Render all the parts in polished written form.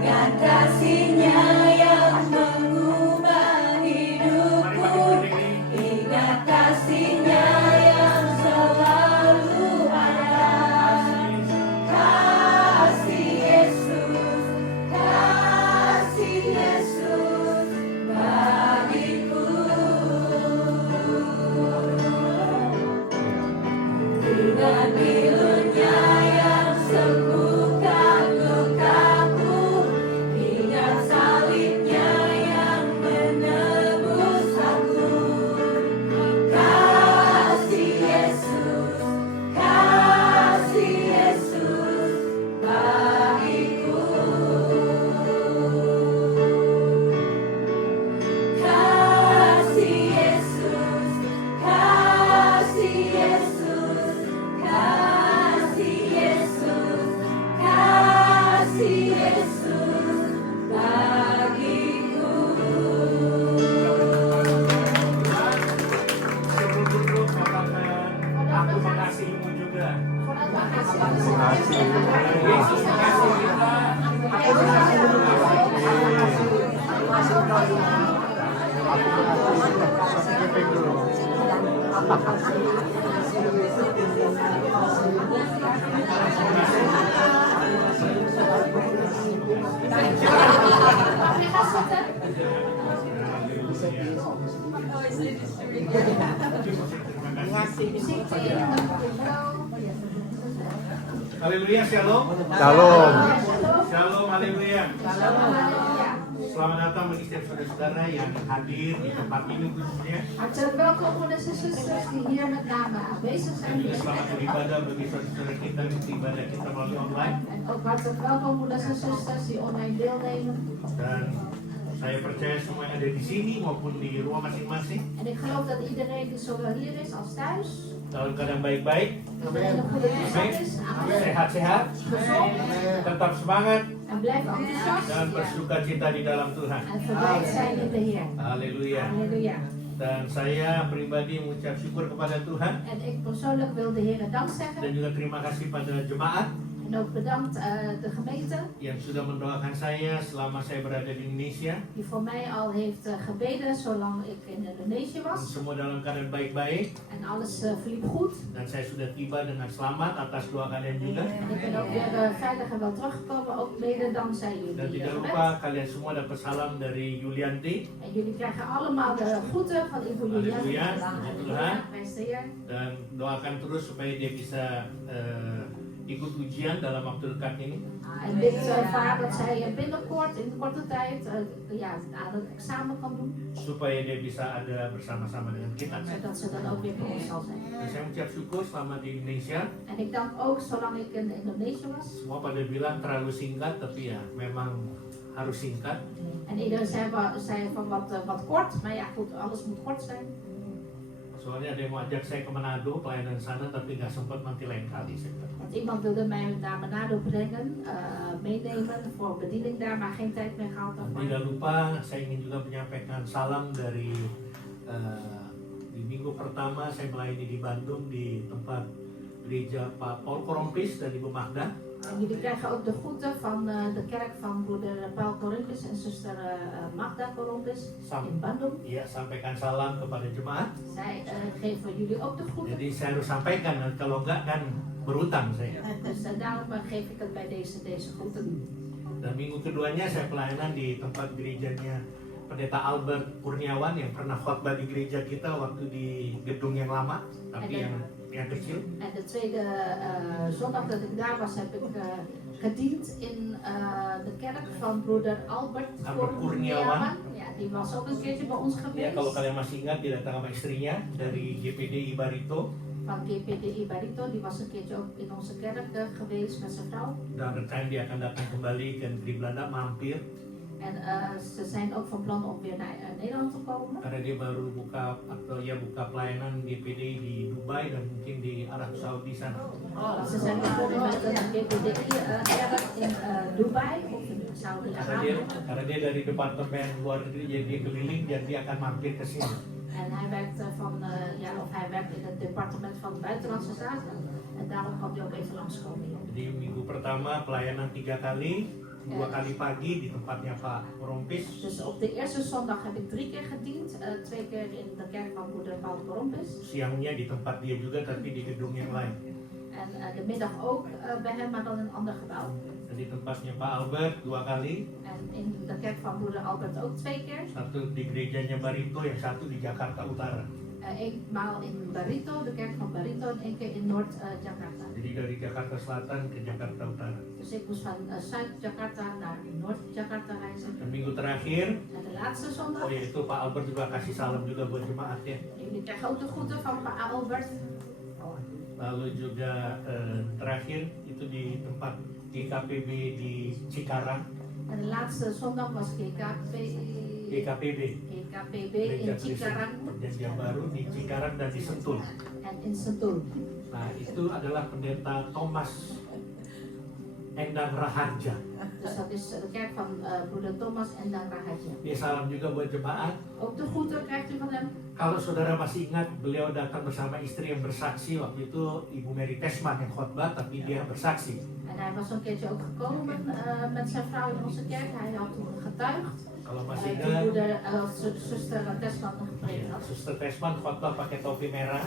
Dengan kasih-Nya yang mengubah hidupku, ingat kasih-Nya yang selalu ada. Kasih Yesus bagiku. Dengan pilu-Nya yang sembuhkan lukaku, ingat salib-Nya yang menebus aku. Kasih Yesus bagiku. Kasih Yesus bagiku. Sebelum duduk, katakan, aku mengasihimu juga. Yesus mengasihi kita. Haleluya, shalom. Shalom. Shalom, haleluya. Selamat datang bagi setiap saudara-saudara yang hadir di tempat ini khususnya. Hartelijk welkom broeders en zusters die hier met name aanwezig Dan zijn. juga selamat beribadah bagi saudara kita yang beribadah kita melalui online. En ook hartelijk welkom broeders en zusters die online deelnemen. Dan saya percaya semua yang ada di sini maupun di rumah masing-masing En ik geloof dat iedereen die zowel hier is als thuis dalam keadaan baik-baik, dat er een goede toestand is. Amen. sehat-sehat, Gezond tetap semangat en blijf enthousiast dan bersuka cita di dalam Tuhan. en verblijd zijn in de Heer. Haleluya. Halleluja. Dan saya pribadi mengucap syukur kepada Tuhan En ik persoonlijk wil de Heer dank zeggen. dan juga terima kasih pada jemaat En ook bedankt de gemeente yang sudah mendoakan saya selama saya berada di Indonesia. die voor mij al heeft gebeden zolang ik in Indonesië Dan was. semua dalam keadaan baik-baik En alles verliep goed. dan saya sudah tiba dengan selamat atas doa kalian juga. En ik ben ook weer veilig en wel teruggekomen, ook mede dankzij Dan jullie tidak gebed. lupa kalian semua dapat salam dari Yulianti. En jullie krijgen allemaal de groeten van Ibu Julian. Halleluja, puji Tuhan. Prijs de Heer. Dan doakan terus supaya dia bisa ikut ujian dalam waktu dekat ini. En bid vaak dat zij binnenkort, in korte tijd, aan het examen kan doen. Supaya dia bisa ada bersama-sama dengan kita. Zodat ze dan ook weer bij ons zal zijn. Dan saya mengucap syukur selama di Indonesia. En ik dank ook, zolang ik in Indonesië was. Semua pada bilang terlalu singkat, tapi ya memang harus singkat. En iedereen zei van wat kort, maar ja goed, alles moet kort zijn. Soalnya ada yang mau ajak saya ke Manado pelayanan sana, tapi nggak sempat, nanti lain kali saya bilang. Want iemand wilde mij naar Manado brengen, meenemen voor bediening daar, maar geen tijd meer gehad. Dan tidak lupa saya ingin juga menyampaikan salam dari di minggu pertama saya melayani di Bandung di tempat gereja Pak Paul Korompis dan Ibu Magda. En jullie krijgen ook de groeten van de kerk van broeder Paul Korompis en zuster Magda Korompis in Bandung. Iya, sampaikan salam kepada jemaat. Zij geven jullie ook de groeten. Jadi saya harus sampaikan, kalau enggak kan berutang saya. Dus daarom geef ik het bij deze groeten. Dan minggu keduanya saya pelayanan di tempat gerejanya Pendeta Albert Kurniawan yang pernah khotbah di gereja kita waktu di gedung yang lama, tapi yang kecil. En de tweede zondag dat ik daar was, heb ik gediend in de kerk van broeder Albert Kurniawan. Ja, die was ook een keertje bij ons Ya, geweest. kalau kalian masih ingat, dia datang sama istrinya dari GPDI Barito. Van GPDI Barito, die was een keertje ook in onze kerk geweest met zijn vrouw. Dan rencana dia akan datang kembali di Belanda, mampir. En ze zijn ook van plan om weer naar Nederland te komen. Karena dia baru buka pelayanan GPDI di Dubai dan mungkin di Arab Saudi sana. Ze zijn begonnen met een GPDI-kerk in Dubai of in Saudi-Arabië. Karena dia dari departemen luar negeri, jadi dia keliling dan dia akan mampir ke sini. En hij werkt hij werkt in het departement van buitenlandse zaken. En daarom kan hij ook even langskomen hier. Jadi minggu pertama pelayanan 3 kali. 2 kali pagi di tempatnya Pak Korompis. Dus op de eerste zondag heb ik 3 keer gediend, 2 keer in de kerk van broeder Paul Korompis. Siangnya di tempat dia juga tapi di gedung yang lain. En de middag ook bij hem, maar dan in een ander gebouw. Dan di tempatnya Pak Albert 2 kali. En in de kerk van broeder Albert ook 2 keer. Satu di gerejanya Barito, yang satu di Jakarta Utara. Eenmaal in Barito, de kerk van Barito, en 1 keer in Noord-Jakarta. Jadi dari Jakarta Selatan ke Jakarta Utara. Dus ik moest van Zuid-Jakarta naar Noord-Jakarta reizen. Dan minggu terakhir, En de laatste zondag, itu Pak Albert juga kasih salam juga buat jemaatnya. jullie krijgen ook de groeten van Pa Albert. Lalu juga terakhir itu di tempat GKPB di Cikarang. En de laatste zondag was GKPB, GKPB Gereja in Cikarang Perjanjian Baru di Cikarang dan di Sentul. en in Sentul. Nah itu adalah pendeta Thomas Endang Raharja. Dus dat is de kerk van broeder Thomas en dan Raharja. Dia salam juga buat jemaat. Ook de groeten krijgt u van hem. Kalau saudara masih ingat, beliau datang bersama istri yang bersaksi. Waktu itu Ibu Mary Tesman yang khotbah, tapi dia bersaksi. En hij was een keertje ook gekomen met zijn vrouw in onze kerk. Hij had toen getuigd. Kalau masih Toen ingat, broeder, zuster Tesman gepreekt had. Suster Tesman khotbah pakai topi merah.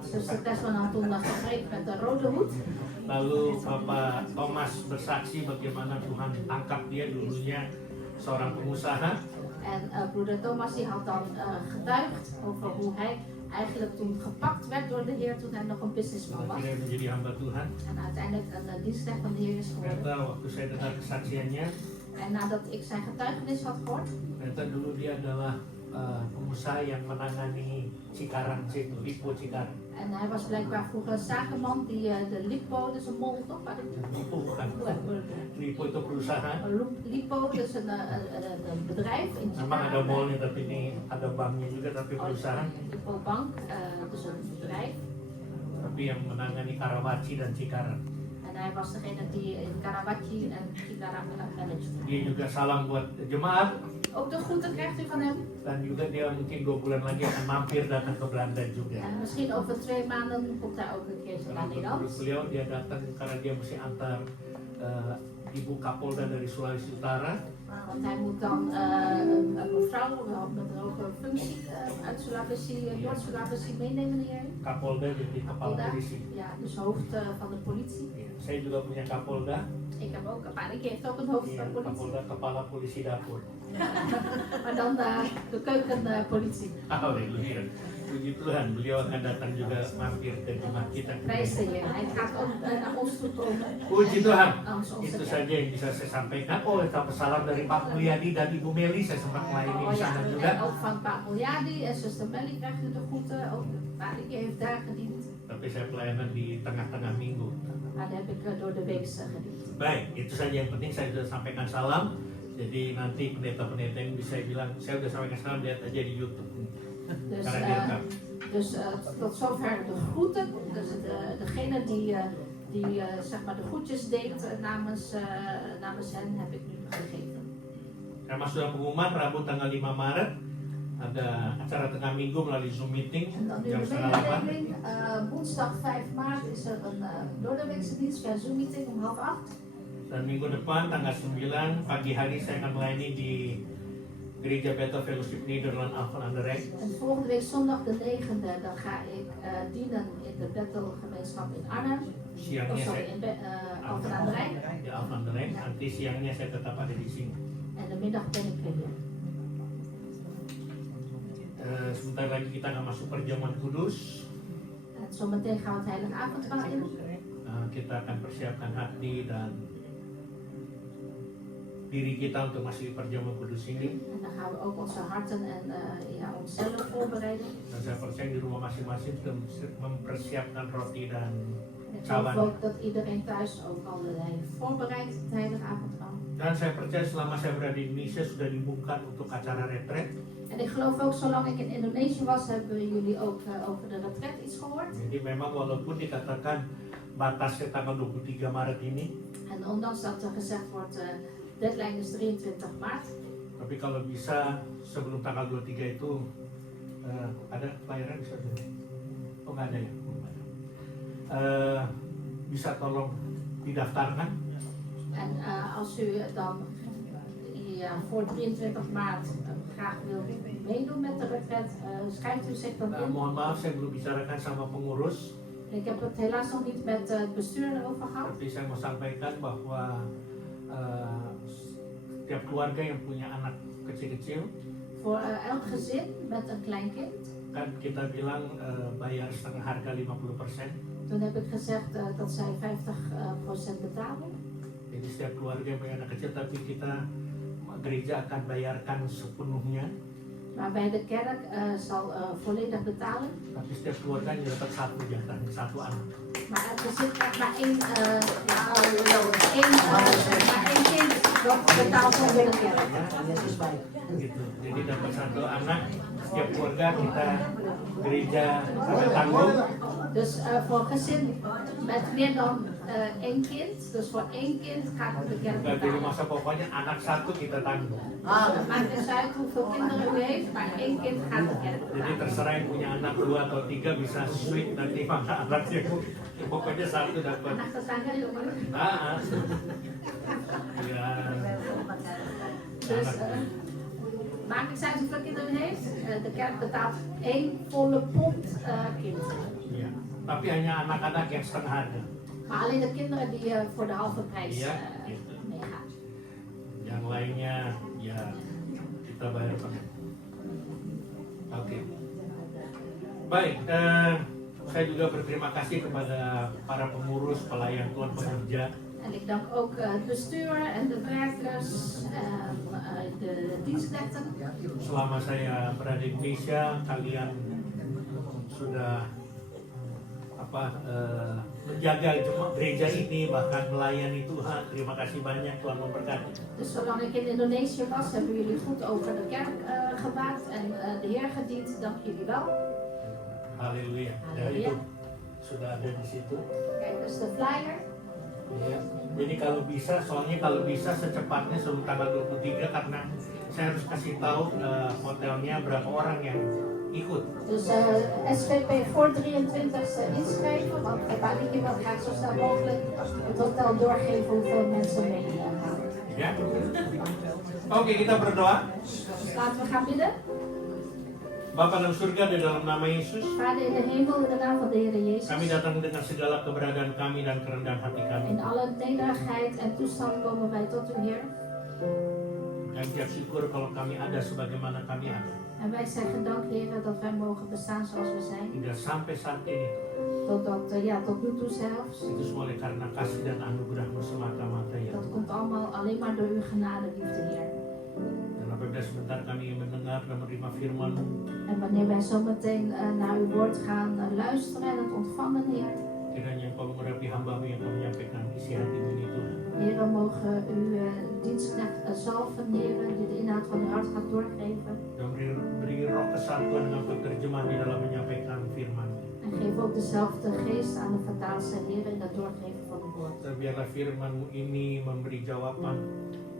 Zuster Tesman had toen gepreekt met een rode hoed. Lalu Bapak Thomas bersaksi bagaimana Tuhan tangkap dia, dulunya seorang pengusaha. En broeder Thomas die had dan getuigd over hoe hij eigenlijk toen gepakt werd door de Heer toen hij nog een businessman was. Akhirnya menjadi hamba Tuhan. En uiteindelijk een dienstknecht van de Heer is geworden. Ternyata waktu saya dengar kesaksiannya, En nadat ik zijn getuigenis had gehoord, ternyata dulu dia adalah pengusaha yang menangani Cikarang, Lipo Cikarang. en hij was blijkbaar vroeger een zakenman die de Lipo, dus een mol toch? Lipo bukan. Lipo itu perusahaan. Lipo, dus een bedrijf in Memang ada Cikarang. mallnya tapi ini ada banknya juga tapi perusahaan. Lipo Bank, dus een bedrijf. Tapi yang menangani Karawaci dan Cikarang. En hij was degene die in Karawaci en Cikarang managed. Dia juga salam buat jemaat. Ook de groeten krijgt u van hem. Dan juga dia mungkin 2 bulan lagi akan mampir datang ke Belanda juga. En misschien over 2 maanden komt hij ook een keertje naar Menurut Nederland. beliau dia datang karena dia mesti antar Ibu Kapolda dari Sulawesi Utara. Want hij moet dan een mevrouw met een hoge functie uit Sulawesi, Noord-Sulawesi meenemen hier. Kapolda jadi kepala polisi. Ja, dus hoofd van de politie. Saya juga punya Kapolda. Ik heb ook, Pak Ricky heeft ook een hoofd Iya, van politie. Kapolda kepala polisi dapur. Maar dan de keukenpolitie. Haleluya. Puji Tuhan, beliau akan datang juga mampir ke jemaat kita. Prijs de Heer. Hij gaat ook naar ons toe komen. Puji Tuhan. Langs onze Itu kerk. saja yang bisa saya sampaikan. Oh, dapat salam dari Pak Mulyadi dan Ibu Meli. Saya sempat melayani Oh di ja, sana en juga. ook van Pak Mulyadi en zuster Melly krijgt u de groeten. Ook Pak Ricky heeft daar gediend. Tapi saya pelayanan di tengah-tengah minggu. Maar daar heb ik door de week gediend. Baik, itu saja yang penting saya sudah sampaikan salam. Jadi nanti pendeta-pendeta yang bisa bilang, saya sudah sampaikan salam, lihat aja di YouTube. Dus, Karena direkam. tot zover de groeten. Dus degene die zeg maar de groetjes deed namens hen heb ik nu gegeven. Karena sudah pengumuman Rabu tanggal 5 Maret ada acara tengah minggu melalui Zoom meeting En dan nu jam de setengah 8. mededeling. Woensdag 5 maart is er een doordeweekse dienst per Zoom meeting om 7:30. Dan minggu depan tanggal 9 pagi hari saya akan melayani di Gereja Bethel Fellowship Nederland Alphen aan de Rijn. En volgende week zondag de 9e dan ga ik dienen in de Bethel gemeenschap in Arnhem. Siangnya Sorry, saya in Alphen aan de Rijn. di Alphen aan de Rijn. Nanti siangnya saya tetap ada di sini. En de middag ben ik weer hier. Sebentar lagi kita akan masuk perjamuan kudus. En zometeen gaan we het heilige avondmaal in. Kita akan persiapkan hati dan diri kita untuk masuk di perjamuan kudus ini. En dan gaan we ook onze harten en onszelf voorbereiden. Dan saya percaya di rumah masing-masing sudah mempersiapkan roti dan En ik cawan. geloof ook dat iedereen thuis ook allerlei voorbereidt het heilige avondmaal. Dan saya percaya selama saya berada di Indonesia sudah dibuka untuk acara retret. En ik geloof ook, zolang ik in Indonesië was, hebben jullie ook over de retret iets gehoord. Jadi memang walaupun dikatakan batasnya tanggal 23 Maret ini, En ondanks dat er gezegd wordt, deadline is 23 maart. tapi kalau bisa sebelum tanggal 23 itu ada pelayanan bisa dulu. Oh nggak ada ya? Belum ada. Bisa tolong didaftarkan. En als u dan voor 23 maart graag wil meedoen met de retret, schrijft u zich dan in. Mohon maaf, saya belum bicarakan sama pengurus. Ik heb het helaas nog niet met het bestuur erover gehad. Tapi saya mau sampaikan bahwa setiap keluarga yang punya anak kecil-kecil, Voor elk gezin met een klein kind. kan kita bilang bayar setengah harga 50%. Toen heb ik gezegd dat zij 50% betalen. Jadi setiap keluarga yang punya anak kecil, tapi kita gereja akan bayarkan sepenuhnya. Maar bij de kerk zal volledig betalen. Tapi setiap keluarga hanya dapat satu jatah, satu anak. Maar het gezin krijgt maar één kind dat betaald wordt bij de kerk. Gitu. Jadi dapat satu anak, setiap keluarga kita gereja akan tanggung. Dus voor gezin met meer dan één kind, dus voor één kind gaat de kerk Nggak jadi betalen. masa pokoknya anak satu kita tanggung. Het maakt dus uit hoeveel kinderen u heeft, maar één kind gaat de kerk Jadi betalen. terserah yang punya anak 2 atau 3 bisa switch nanti mana anaknya. Pokoknya satu dapat. Anak tetangga juga. Ya. Dus maakt niet uit hoeveel kinderen u heeft, de kerk betaalt één volle pond kind. Ya. Tapi hanya anak-anak yang setengah harga. Maar alleen de kinderen die voor de halve prijs Iya, gitu. meegaan. Yang lainnya ya kita bayar pakai. Oke. Baik, saya juga berterima kasih kepada para pengurus, pelayan Tuhan, pekerja. En ik dank ook het bestuur en de werkers en de dienstknechten. Selama saya berada di Indonesia, kalian sudah menjaga gereja ini, bahkan melayani Tuhan. Terima kasih banyak, Tuhan memberkati. Dus zolang ik in Indonesië was, hebben jullie goed over de kerk gewaakt en de Heer gediend. Dank jullie wel. Haleluya. Ya, Haleluya. itu sudah ada di situ. Kijk, dus de flyer. Ya. Jadi kalau bisa secepatnya sebelum tanggal 23, karena saya harus kasih tahu hotelnya berapa orang yang ikut. Dus SVP voor 23e inschrijven, want Bali wil graag zo snel mogelijk het hotel doorgeven hoeveel mensen meegaan. Ya. Oke, kita berdoa. Dus laten we gaan bidden. Bapa dalam surga, di dalam nama Yesus, Vader in de hemel, in de naam van de Heer Jezus. kami datang dengan segala keberadaan kami dan kerendahan hati kami. In alle nederigheid en toestand komen wij tot u, Heer. Dan tiap syukur kalau kami ada sebagaimana kami ada. En wij zeggen dank, Heer, dat wij mogen bestaan zoals we zijn. Hingga sampai saat ini, Tot nu toe zelfs. itu semua oleh karena kasih dan anugerah-Mu semata-mata ya. Dat komt allemaal alleen maar door uw genade, liefde, Heer. Dan apabila sebentar kami ingin mendengar dan menerima firman-Mu, En wanneer wij zometeen naar uw woord gaan luisteren en het ontvangen, Heer. kiranya Engkau mengurapi hamba-Mu yang kau menyampaikan isi hati-Mu ini Tuhan. Heer, mogen uw dienstknecht zalven, Heer, die de inhoud van uw hart gaat doorgeven. Dan beri roh kesatuan dengan penerjemah di dalam menyampaikan firman-Mu. En geef ook dezelfde geest aan de vertaalster, Heer, in het doorgeven van het woord. Dan biarlah firman-Mu ini memberi jawaban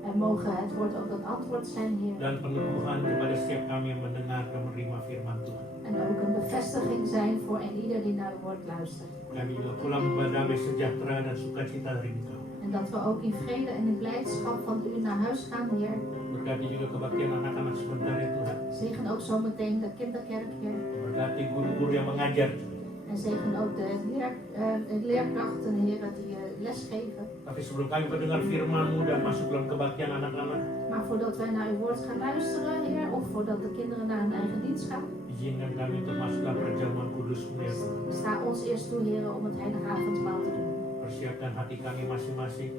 En mogen het woord ook een antwoord zijn, Heer. dan peneguhan kepada setiap kami yang mendengar dan menerima firman Tuhan. En ook een bevestiging zijn voor een ieder die naar uw woord luistert. Kami juga pulang berdamai sejahtera dan sukacita dari Engkau. En dat we ook in vrede en in blijdschap van u naar huis gaan, Heer. Berkati juga kebaktian anak-anak sebentar ya Tuhan. Zegen ook zometeen de kinderkerk, Heer. Berkati guru-guru yang mengajar. En zegen ook de leerkrachten, Heer, die lesgeven. Tapi sebelum kami mendengar firman-Mu dan masuk dalam kebaktian anak-anak, Maar voordat wij naar uw woord gaan luisteren, Heer, of voordat de kinderen naar hun eigen dienst gaan, izinkan kami untuk masuk dalam perjamuan kudus-Mu ya Tuhan. sta ons eerst toe, Heer, om het heilige avondmaal te doen. Persiapkan hati kami masing-masing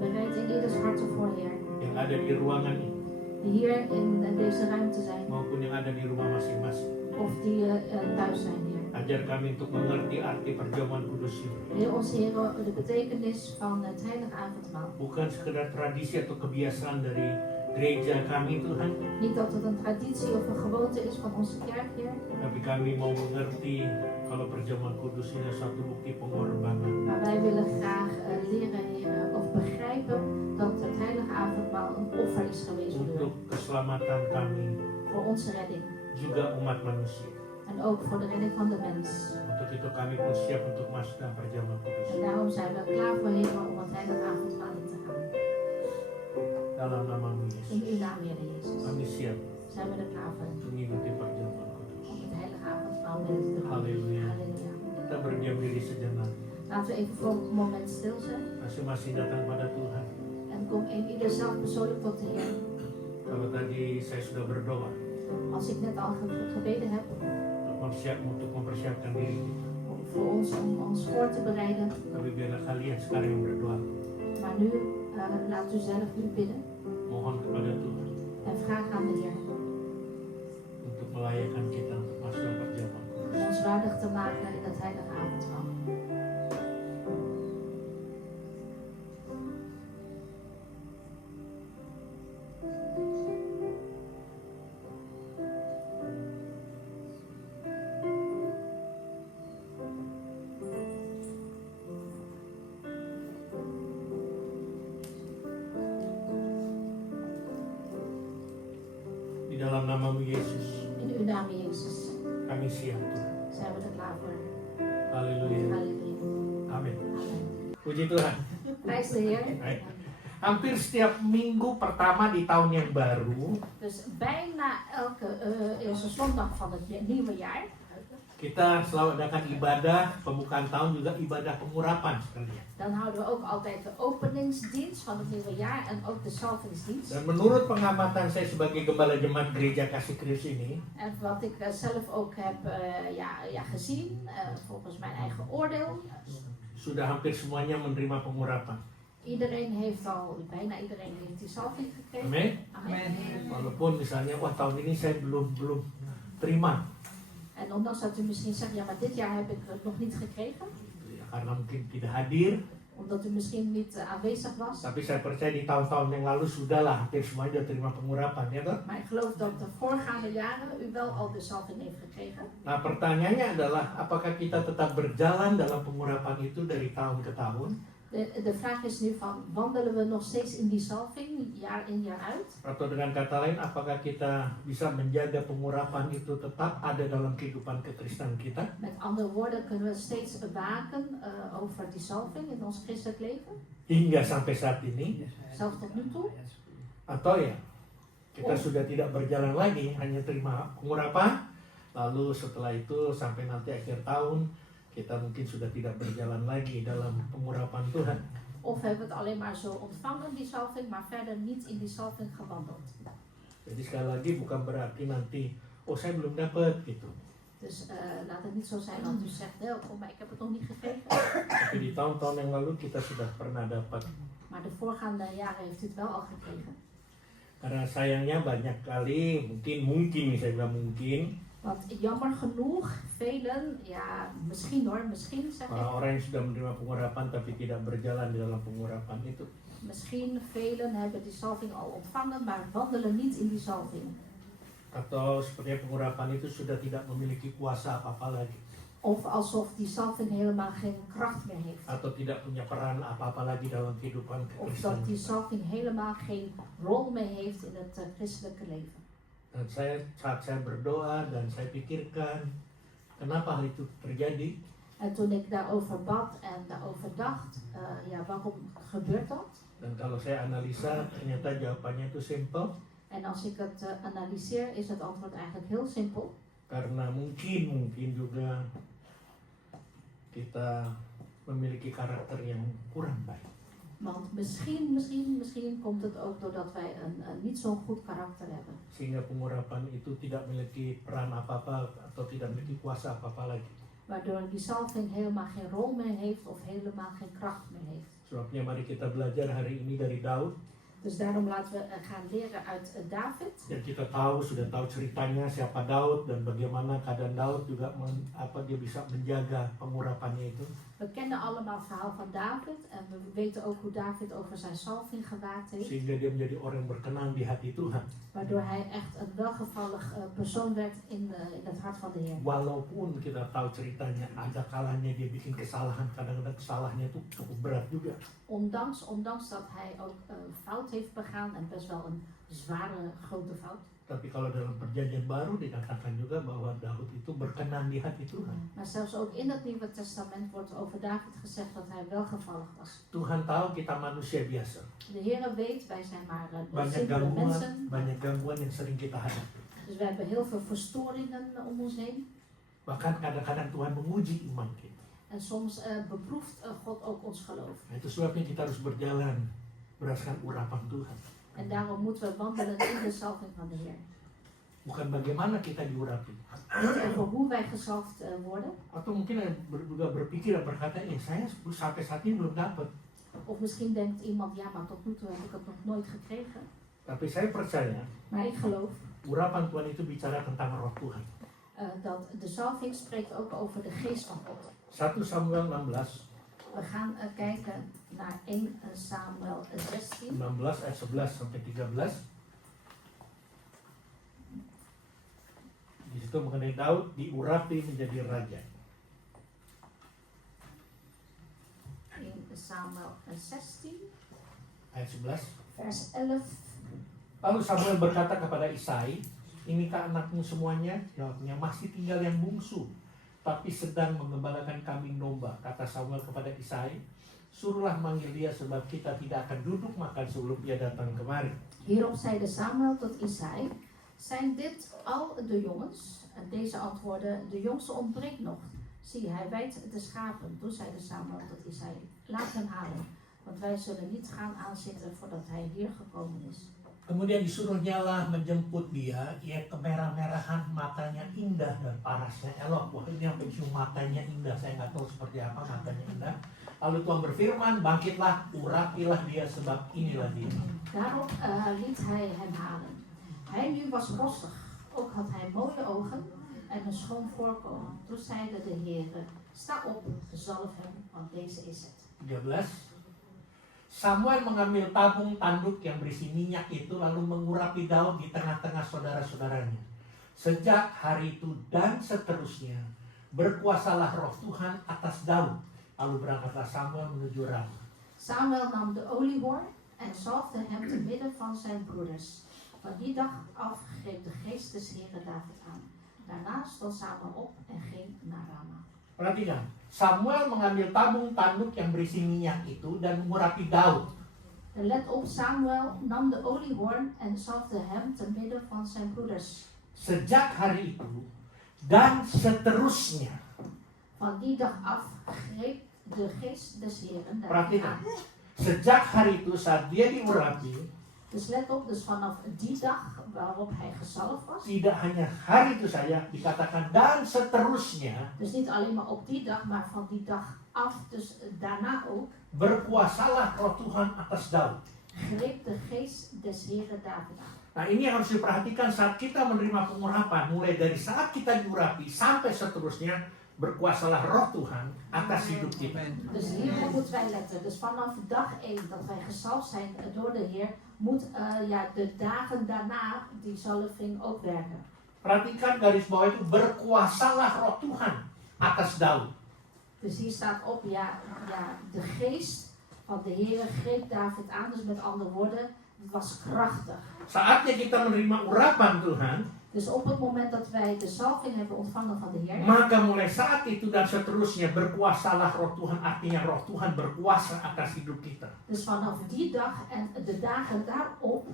Bereid in ieders hart ervoor, Heer. yang ada di ruangan ini Die hier in deze ruimte zijn, maupun yang ada di rumah masing-masing. of die thuis zijn, Heer. Ajar kami untuk mengerti arti perjamuan kudus ini. Leer ons, Heer, de betekenis van het heilige avondmaal. Bukan sekedar tradisi atau kebiasaan dari gereja kami Tuhan, Niet dat het een traditie of een gewoonte is van onze kerk, Heer. tapi kami mau mengerti kalau perjamuan kudus ini suatu bukti pengorbanan. Maar wij willen graag leren, Heer, of begrijpen dat het heilige avondmaal een offer is geweest voor u. Untuk keselamatan kami, Voor onze redding. juga umat manusia. En ook voor de redding van de mens. Untuk itu kami pun siap untuk masuk dalam perjamuan kudus. En daarom zijn we klaar voor, Heer, om het heilige avondmaal in te gaan. Dalam namamu In Yesus, uw naam, Heer Jezus. kami siap Zijn we er klaar voor untuk mengikuti perjamuan kudus. om het heilige avondmaal met te doen? Halleluja. Halleluja. Kita berdiam diri sejenak. Laten we even voor een moment stil zijn. Masing-masing datang pada Tuhan. En kom in ieder zelf persoonlijk tot de Heer. Kalau tadi saya sudah berdoa Als ik net al gebeden heb untuk mempersiapkan diri kita. voor ons om ons voor te bereiden. Tapi biarlah kalian sekarang yang berdoa. Maar nu laat u zelf u bidden Mohon kepada Tuhan en vraag aan de Heer untuk melayakan kita untuk masuk dalam perjamuan om kudus. ons waardig te maken in het heilige avondmaal. Di dalam namamu Yesus, In uw naam, Jezus, kami siap Tuhan. zijn we er klaar voor. Haleluya. Halleluja. Amin. Amen. Puji Tuhan. Prijs de Heer. Baik. Hampir setiap minggu pertama di tahun yang baru, Dus bijna elke eerste zondag van het nieuwe jaar kita selalu adakan ibadah pembukaan tahun, juga ibadah pengurapan sekalian. dan houden we ook altijd de openingsdienst van het nieuwe jaar en ook de salvingsdienst. Dan menurut pengamatan saya sebagai gembala jemaat gereja Kasih Kristus ini, En wat ik zelf ook heb gezien, volgens mijn eigen oordeel, sudah hampir semuanya menerima pengurapan. iedereen heeft al, bijna iedereen heeft die salving gekregen. Amin. Amen. Walaupun misalnya, wah tahun ini saya belum terima, En ondanks dat u misschien zegt, ja maar dit jaar heb ik het nog niet gekregen, ya, karena mungkin tidak hadir. omdat u misschien niet aanwezig was. Tapi saya percaya di tahun-tahun yang lalu sudahlah hampir semuanya sudah terima pengurapan, ya kan? Maar ik geloof dat de voorgaande jaren u wel al de salving heeft gekregen. Nah pertanyaannya adalah, apakah kita tetap berjalan dalam pengurapan itu dari tahun ke tahun? De vraag is nu van, wandelen we nog steeds in die salving, jaar in jaar uit? Atau dengan kata lain, apakah kita bisa menjaga pengurapan itu tetap ada dalam kehidupan kekristenan kita? Met andere woorden, kunnen we steeds waken over die salving in ons christelijk leven? Hingga sampai saat ini? Zelfs tot nu toe? Atau ya, kita sudah tidak berjalan lagi, hanya terima pengurapan, lalu setelah itu sampai nanti akhir tahun, kita mungkin sudah tidak berjalan lagi dalam pengurapan Tuhan. Of hebben we het alleen maar zo ontvangen, die salving, maar verder niet in die salving gewandeld? Jadi sekali lagi bukan berarti nanti, oh saya belum dapat gitu. Dus laat het niet zo zijn dat u zegt, oh, maar ik heb het nog niet gekregen. Tapi di tahun-tahun yang lalu kita sudah pernah dapat. Maar de voorgaande jaren heeft u het wel al gekregen. Karena sayangnya banyak kali, mungkin saya bilang mungkin, Want jammer genoeg, velen, ja, misschien hoor, misschien zeg ik, orang yang sudah menerima pengurapan tapi tidak berjalan di dalam pengurapan itu. misschien velen hebben die salving al ontvangen, maar wandelen niet in die salving. Atau sepertinya pengurapan itu sudah tidak memiliki kuasa apa-apa lagi. Of alsof die salving helemaal geen kracht meer heeft. Atau tidak punya peran apa-apa lagi dalam kehidupan Of kekristenan dat die kita. salving helemaal geen rol meer heeft in het christelijke leven. Dan saat saya berdoa dan saya pikirkan, kenapa hal itu terjadi? En toen ik daarover bad en daarover dacht, waarom gebeurt dat? Dan kalau saya analisa, ternyata jawabannya itu simple. En als ik het analyseer, is het antwoord eigenlijk heel simpel. Karena mungkin juga kita memiliki karakter yang kurang baik. Want misschien komt het ook doordat wij een niet zo'n goed karakter hebben. Sehingga pengurapan itu tidak memiliki peran apa-apa atau tidak memiliki kuasa apa-apa lagi. Waardoor die salving helemaal geen rol meer heeft of helemaal geen kracht meer heeft. Sebabnya mari kita belajar hari ini dari Daud. Dus daarom laten we gaan leren uit David. Dan kita sudah tahu ceritanya siapa Daud dan bagaimana keadaan Daud juga dia bisa menjaga pengurapannya itu. We kennen allemaal het verhaal van David en we weten ook hoe David over zijn salving gewaakt heeft. Sehingga dia menjadi orang yang berkenan di hati Tuhan. Waardoor hij echt een welgevallig persoon werd in het hart van de Heer. Walaupun kita tahu ceritanya, ada kalanya dia bikin kesalahan, kadang-kadang kesalahannya itu cukup berat juga. Ondanks dat hij ook fout heeft begaan en best wel een zware, grote fout. Tapi kalau dalam perjanjian baru dikatakan juga bahwa Daud itu berkenan di hati Tuhan. Maar zelfs ook in het Nieuwe Testament wordt over David gezegd dat hij welgevallig was. Tuhan tahu kita manusia biasa. De Heere weet, wij zijn maar Banyak simpele mensen. banyak gangguan yang sering kita hadapi. Dus we hebben heel veel verstoringen om ons heen. Bahkan kadang-kadang Tuhan menguji iman kita. En soms beproeft God ook ons geloof. Nah, itu sebabnya kita harus berjalan berdasarkan urapan Tuhan. En daarom moeten we wandelen in de zalving van de Heer. Bukan bagaimana kita diurapi. Niet over hoe wij gezalfd worden. Atau mungkin ada juga berpikir dan berkata, saya sampai saat ini belum dapat. Of misschien denkt iemand, ja maar tot nu toe heb ik het nog nooit gekregen. Tapi saya percaya, Maar ik geloof urapan Tuhan itu bicara tentang roh Tuhan. dat de zalving spreekt ook over de geest van God. 1 Samuel 16, We gaan kijken naar 1 Samuel 16. 16 ayat 11 sampai 13. Di situ mengenai Daud diurapi menjadi raja. 1 Samuel 16, Ayat 11. vers 11. Lalu Samuel berkata kepada Isai, inikah anakmu semuanya? Jawabnya, masih tinggal yang bungsu, tapi sedang mengembalakan kambing domba. Kata Samuel kepada Isai, suruhlah manggil dia sebab kita tidak akan duduk makan sebelum dia datang kemari. Hierop zeide Samuel tot Isai, zijn dit al de jongens? En deze antwoordde, de jongste ontbreekt nog. Zie, hij wijdt de schapen. Toen zeide Samuel tot Isai, laat hem halen, want wij zullen niet gaan aanzitten voordat hij hier gekomen is. Kemudian disuruhnya lah menjemput dia, ia kemerah-merahan, matanya indah dan parasnya elok. Wah, ini yang pencium matanya indah, saya nggak tahu seperti apa matanya indah. Lalu Tuhan berfirman, bangkitlah, urapilah dia sebab inilah dia. Daarop liet hij hem halen. Hij nu was rossig, ook had hij mooie ogen en een schoon voorkomen. Toen zeide de Heere, sta op, zalf hem, want deze is het. 13. Samuel mengambil tabung tanduk yang berisi minyak itu lalu mengurapi Daud di tengah-tengah saudara-saudaranya. Sejak hari itu dan seterusnya berkuasalah roh Tuhan atas Daud. Lalu berangkatlah Samuel menuju Rama. Samuel nam de oliehoorn en zalfde hem te midden van zijn broeders. Van die dag af greep de geest des Heeren David aan. Daarna stond Samuel op en ging naar Rama. Perhatikan, Samuel mengambil tabung tanduk yang berisi minyak itu dan mengurapi Daud. En let op, Samuel nam de oliehoorn en zalfde hem te midden van zijn broeders. Sejak hari itu dan seterusnya. Van die dag af greep de geest des Heeren David Perhatikan, aan. sejak hari itu saat dia diurapi, Dus let op, dus vanaf die dag waarop hij gezalfd was. tidak hanya hari itu saja dikatakan dan seterusnya Dus niet alleen maar op die dag, maar van die dag af, dus daarna ook. berkuasalah roh Tuhan atas Daud. Greep de geest des Heeren David aan. Nah, ini yang harus diperhatikan saat kita menerima pengurapan, mulai dari saat kita diurapi sampai seterusnya berkuasalah roh Tuhan atas hidup kita. Dus hierop moeten wij letten. Dus vanaf dag 1 dat wij gezalfd zijn door de Heer, moet de dagen daarna die zalving ook werken. Perhatikan garis bawah itu berkuasalah roh Tuhan atas Daud. Dus hier staat op, de geest van de Heer greep David aan. Dus met andere woorden, het was krachtig. Saatnya kita menerima urapan Tuhan, Dus op het moment dat wij de zalving hebben ontvangen van de Heer, maka mulai saat itu dan seterusnya berkuasalah roh Tuhan, artinya roh Tuhan berkuasa atas hidup kita. dus vanaf die dag en de dagen daarop,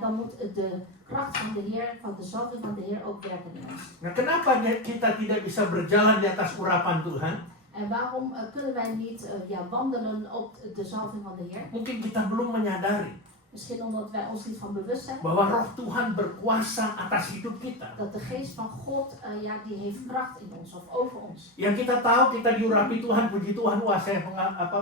dan moet de kracht van de Heer, van de zalving van de Heer ook werken in ons. Nah, kenapa kita tidak bisa berjalan di atas urapan Tuhan? En waarom kunnen wij niet wandelen op de zalving van de Heer? Mungkin kita belum menyadari Misschien omdat wij ons niet van bewust zijn bahwa roh Tuhan berkuasa atas hidup kita. dat de geest van God, die heeft kracht in ons of over ons. Yang kita tahu kita diurapi Tuhan, puji Tuhan, wah saya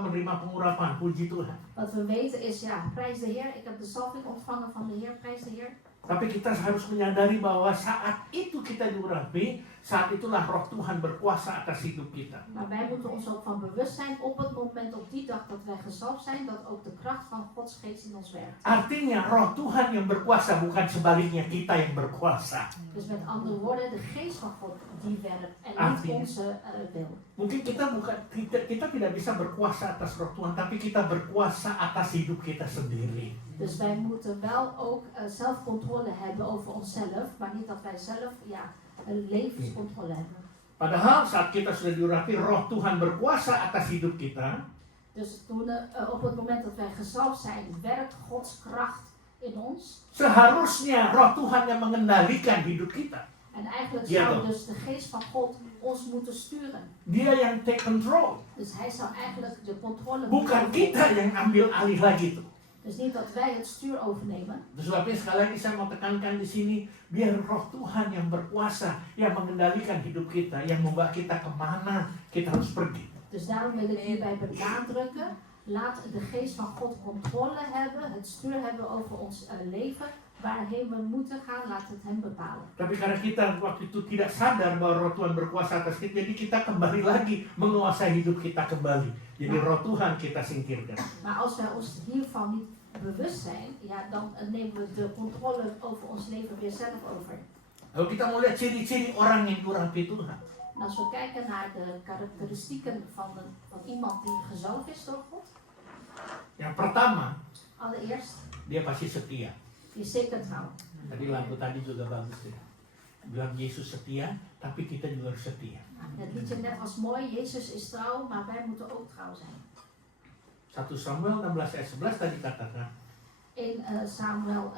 menerima pengurapan, puji Tuhan. Wat we weten is, prijs de Heer, ik heb de zalving ontvangen van de Heer, prijs de Heer. Tapi kita harus menyadari bahwa saat itu kita diurapi, saat itulah roh Tuhan berkuasa atas hidup kita. Maar wij moeten ons ook van bewust zijn op het moment, op die dag dat wij gezalfd zijn, dat ook de kracht van Gods geest in ons werkt. Artinya roh Tuhan yang berkuasa, bukan sebaliknya kita yang berkuasa. Dus met andere woorden, de geest van God die werkt en niet onze wil. Mungkin kita tidak bisa berkuasa atas roh Tuhan, tapi kita berkuasa atas hidup kita sendiri. Dus wij moeten wel ook zelfcontrole hebben over onszelf, maar niet dat wij zelf een levenscontrole hebben. Padahal saat kita sudah diurapi, roh Tuhan berkuasa atas hidup kita. Dus toen, op het moment dat wij gezalfd zijn, werkt Gods kracht in ons. Seharusnya roh Tuhan yang mengendalikan hidup kita. En eigenlijk Ja, zou toch. dus de geest van God ons moeten sturen. Dia yang take control. Dus hij zou eigenlijk de controle Bukan moeten kita yang ambil alih lagi tuh. Dus niet dat wij het stuur overnemen. Dus sebabnya sekali lagi saya mau tekankan di sini, biar roh Tuhan yang berkuasa, yang mengendalikan hidup kita, yang membawa kita kemana kita harus pergi. Dus daarom wil ik hierbij benadrukken. Laat de geest van God controle hebben, het stuur hebben over ons leven. Waarheen we moeten gaan, laat het hem bepalen. Tapi karena kita waktu itu tidak sadar bahwa roh Tuhan berkuasa atas kita, jadi kita kembali lagi menguasai hidup kita kembali. Jadi roh Tuhan kita singkirkan. Maar als wij ons hiervan niet bewust zijn, dan nemen we de controle over ons leven weer zelf over. Lalu kita mau lihat ciri-ciri orang yang diurapi Tuhan. En als we kijken naar de karakteristieken van iemand die gezalfd is door God. Yang pertama, Allereerst, dia pasti setia. die is zeker trouw. Tadi lagu tadi juga bagus ya. Bilang Yesus setia, tapi kita juga harus setia. Het liedje net was mooi, Jezus is trouw, maar wij moeten ook trouw zijn. 1 Samuel 16 ayat 11 tadi katakan. In Samuel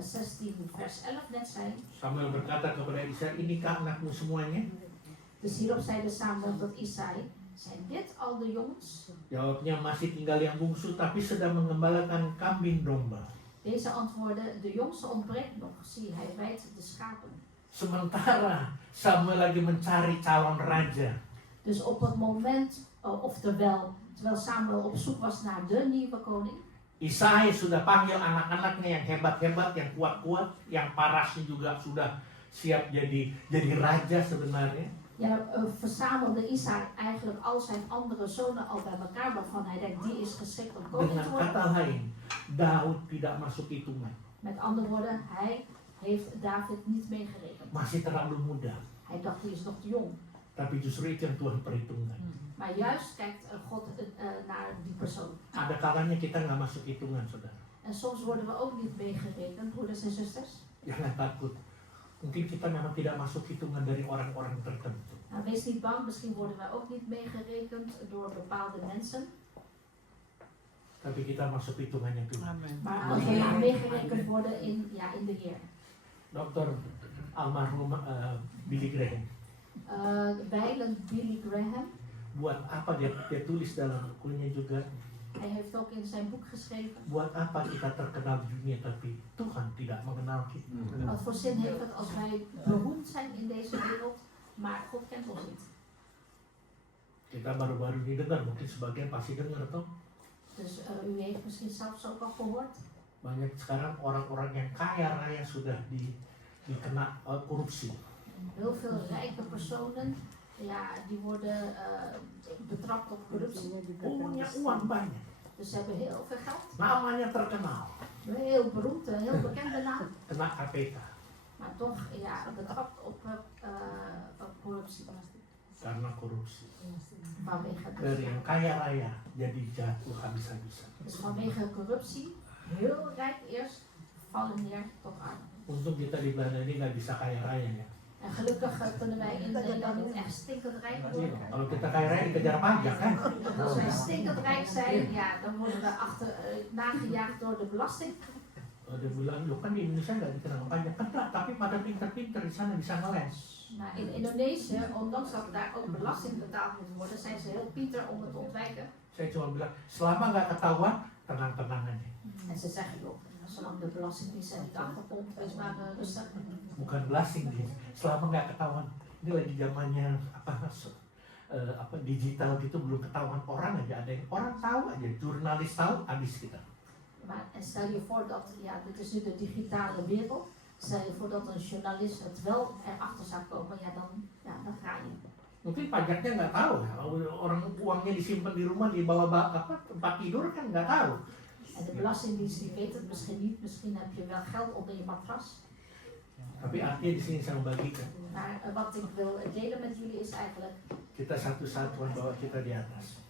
16 vers 11 net zei. Samuel berkata kepada Isai, inikah anakmu semuanya? Dus hierop zeide Samuel tot Isai, zijn dit al de jongens? Jawabnya, masih tinggal yang bungsu tapi sedang mengembalakan kambing domba. Deze antwoordde, de jongste ontbreekt nog, zie hij wijdt de schapen. Sementara Samuel lagi mencari calon raja. Dus op het moment, terwijl Samuel op zoek was naar de nieuwe koning, Isai sudah panggil anak-anaknya yang hebat-hebat, yang kuat-kuat, yang parasnya juga sudah siap jadi raja sebenarnya. verzamelde Isai eigenlijk al zijn andere zonen al bij elkaar, waarvan hij denkt, die is geschikt om koning Dengan te worden. kata lain, Daud tidak masuk hitungan. Met andere woorden, hij heeft David niet meegerekend. Masih terlalu muda. Hij dacht, die is nog te jong. Tapi justru itu yang Tuhan perhitungkan. Maar juist kijkt God naar die persoon. Ada kalanya kita nggak masuk hitungan, saudara. En soms worden we ook niet meegerekend, broeders en zusters. Jangan takut. Mungkin kita memang tidak masuk hitungan dari orang-orang tertentu. Nou, wees niet bang, misschien worden wij ook niet meegerekend door bepaalde mensen. Tapi kita masuk hitungannya Tuhan. Maar als we meegerekend worden in de Heer. Dr. almarhum Billy Graham. Wijlen Billy Graham. Buat apa dia tulis dalam bukunya juga. Hij heeft ook in zijn boek geschreven. Buat apa kita terkenal di dunia tapi Tuhan tidak mengenal kita. Wat voor zin heeft het als wij beroemd zijn in deze wereld, maar God kent ons niet. Kita baru-baru ini dengar, mungkin sebagian pasti dengar toh. Dus u heeft misschien zelfs ook al gehoord. Banyak sekarang orang-orang yang kaya raya sudah dikena korupsi. Heel veel rijke personen, die worden betrapt op corruptie. Punya uang banyak. Dus ze hebben heel veel geld. Namanya terkenal. Een heel beroemde, heel bekende naam. Kena KPK. Maar toch, betrapt op corruptie. Karena korupsi. Vanwege Dari yang kaya raya jadi jatuh habis-habisan. Dus vanwege corruptie, heel rijk eerst, vallen neer tot arm. Untung kita di Belanda ini nggak bisa kaya raya ya. En gelukkig kunnen wij in Nederland niet echt stinkend rijk worden. Kalau kita kaya raya dikejar pajak kan. Als wij stinkend rijk zijn, dan worden we nagejaagd door de belasting. Dia bilang, loh kan di Indonesia nggak dikenal pajak. Kena, tapi pada pinter-pinter di sana bisa ngeles. Maar in Indonesië, ondanks dat daar ook belasting betaald moet worden, zijn ze heel pieter om het te ontwijken. Saya cuma bilang, selama nggak ketahuan, tenang-tenang aja. En ze zeggen, joh, zolang de belastingdienst er niet achterkomt, wees maar rustig. Bukan belasting dia, selama nggak ketahuan. Ini lagi zamannya digital gitu, belum ketahuan orang aja. Ada yang orang tahu aja, jurnalis tahu, habis kita. Maar stel je voor dat, dit is nu de digitale wereld. Stel je voor dat een journalist het wel erachter zou komen, dan ga je. Mungkin pajaknya nggak tahu, orang uangnya disimpan di rumah, dibawa tempat tidur kan nggak tahu. En de belastingdienst die weet het misschien niet, misschien heb je wel geld onder je matras. Tapi artinya di sini saya membagikan. Maar wat ik wil delen met jullie is eigenlijk, Kita satu-satuan bawa kita di atas.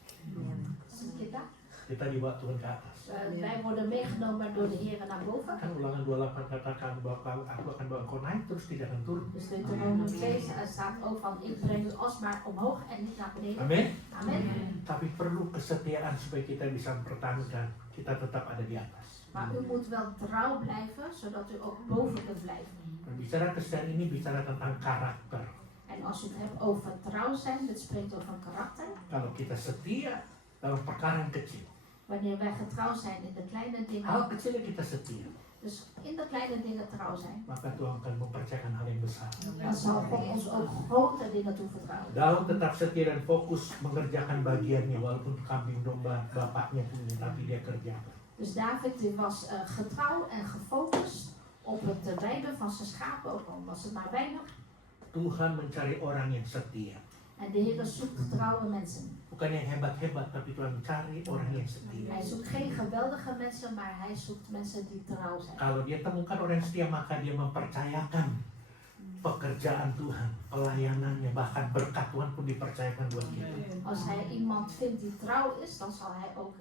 kita Kita dibawa Tuhan ke atas. Wij worden meegenomen door de Heer naar boven. Kan Ulangan 28 katakan bahwa aku akan bawa engkau naik terus tidak akan turun. Dus Deuteronomium 2 staat ook van ik breng u alsmaar omhoog en niet naar beneden. Amin. Amen. Tapi perlu kesetiaan supaya kita bisa mempertahankan kita tetap ada di atas. Maar u moet wel trouw blijven, zodat u ook boven kunt blijven. Bicara kesetiaan ini bicara tentang karakter. En als u het hebt over trouw zijn, dit spreekt over karakter. Kalau kita setia dalam perkara yang kecil, Wanneer wij getrouw zijn in de kleine hal dingen, kecil yang kita setia, dus in de kleine dingen trouw zijn, maka Tuhan akan mempercayakan hal yang besar. dan zal God ons ook grote dingen toevertrouwen. Daud tetap setia dan fokus mengerjakan bagiannya walaupun kambing domba bapaknya punya tapi dia kerjakan. Dus David die was getrouw en gefocust op het weiden van zijn schapen, ook al was het maar weinig. Tuhan mencari orang yang setia. En de Heer zoekt trouwe mensen. Bukan yang hebat-hebat, tapi Tuhan mencari orang yang setia. Hij zoekt geen geweldige mensen, maar hij zoekt mensen die trouw zijn. Kalau dia temukan orang yang setia, maka dia mempercayakan pekerjaan Tuhan, pelayanannya, bahkan berkat Tuhan pun dipercayakan buat kita. Als hij iemand vindt die trouw is, dan zal hij ook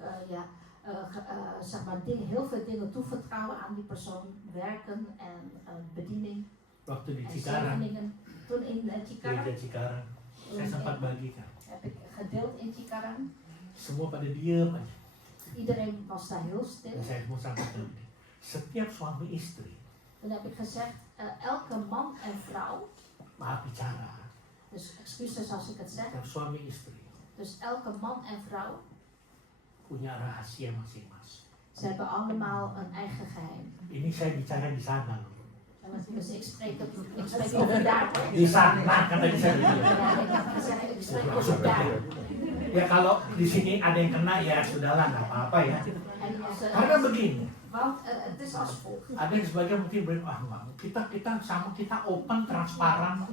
zeg maar heel veel dingen toevertrouwen aan die persoon. Werken en bediening Waktu di en Cikarang, zegeningen. Toen in Cikarang gereja Cikarang, saya sempat bagikan. heb ik gedeeld in Cikarang. Semua pada diem aja. Iedereen was daar heel stil. Dan saya mau sampaikan ini. Setiap suami istri, Toen heb ik gezegd, elke man en vrouw, maaf bicara, dus excuses als ik het zeg, setiap suami istri dus elke man en vrouw, punya rahasia masing-masing. ze hebben allemaal een eigen geheim. Ini saya bicara di sana. Dus ik spreek over daar. Di sana kata di sana. Ik spreek over daar. Ya kalau di sini ada yang kena ya sudahlah, nggak apa-apa ya. En als, Karena begini, want het is als volgt. ada yang sebagian mungkin bilang, enggak, kita open, transparan.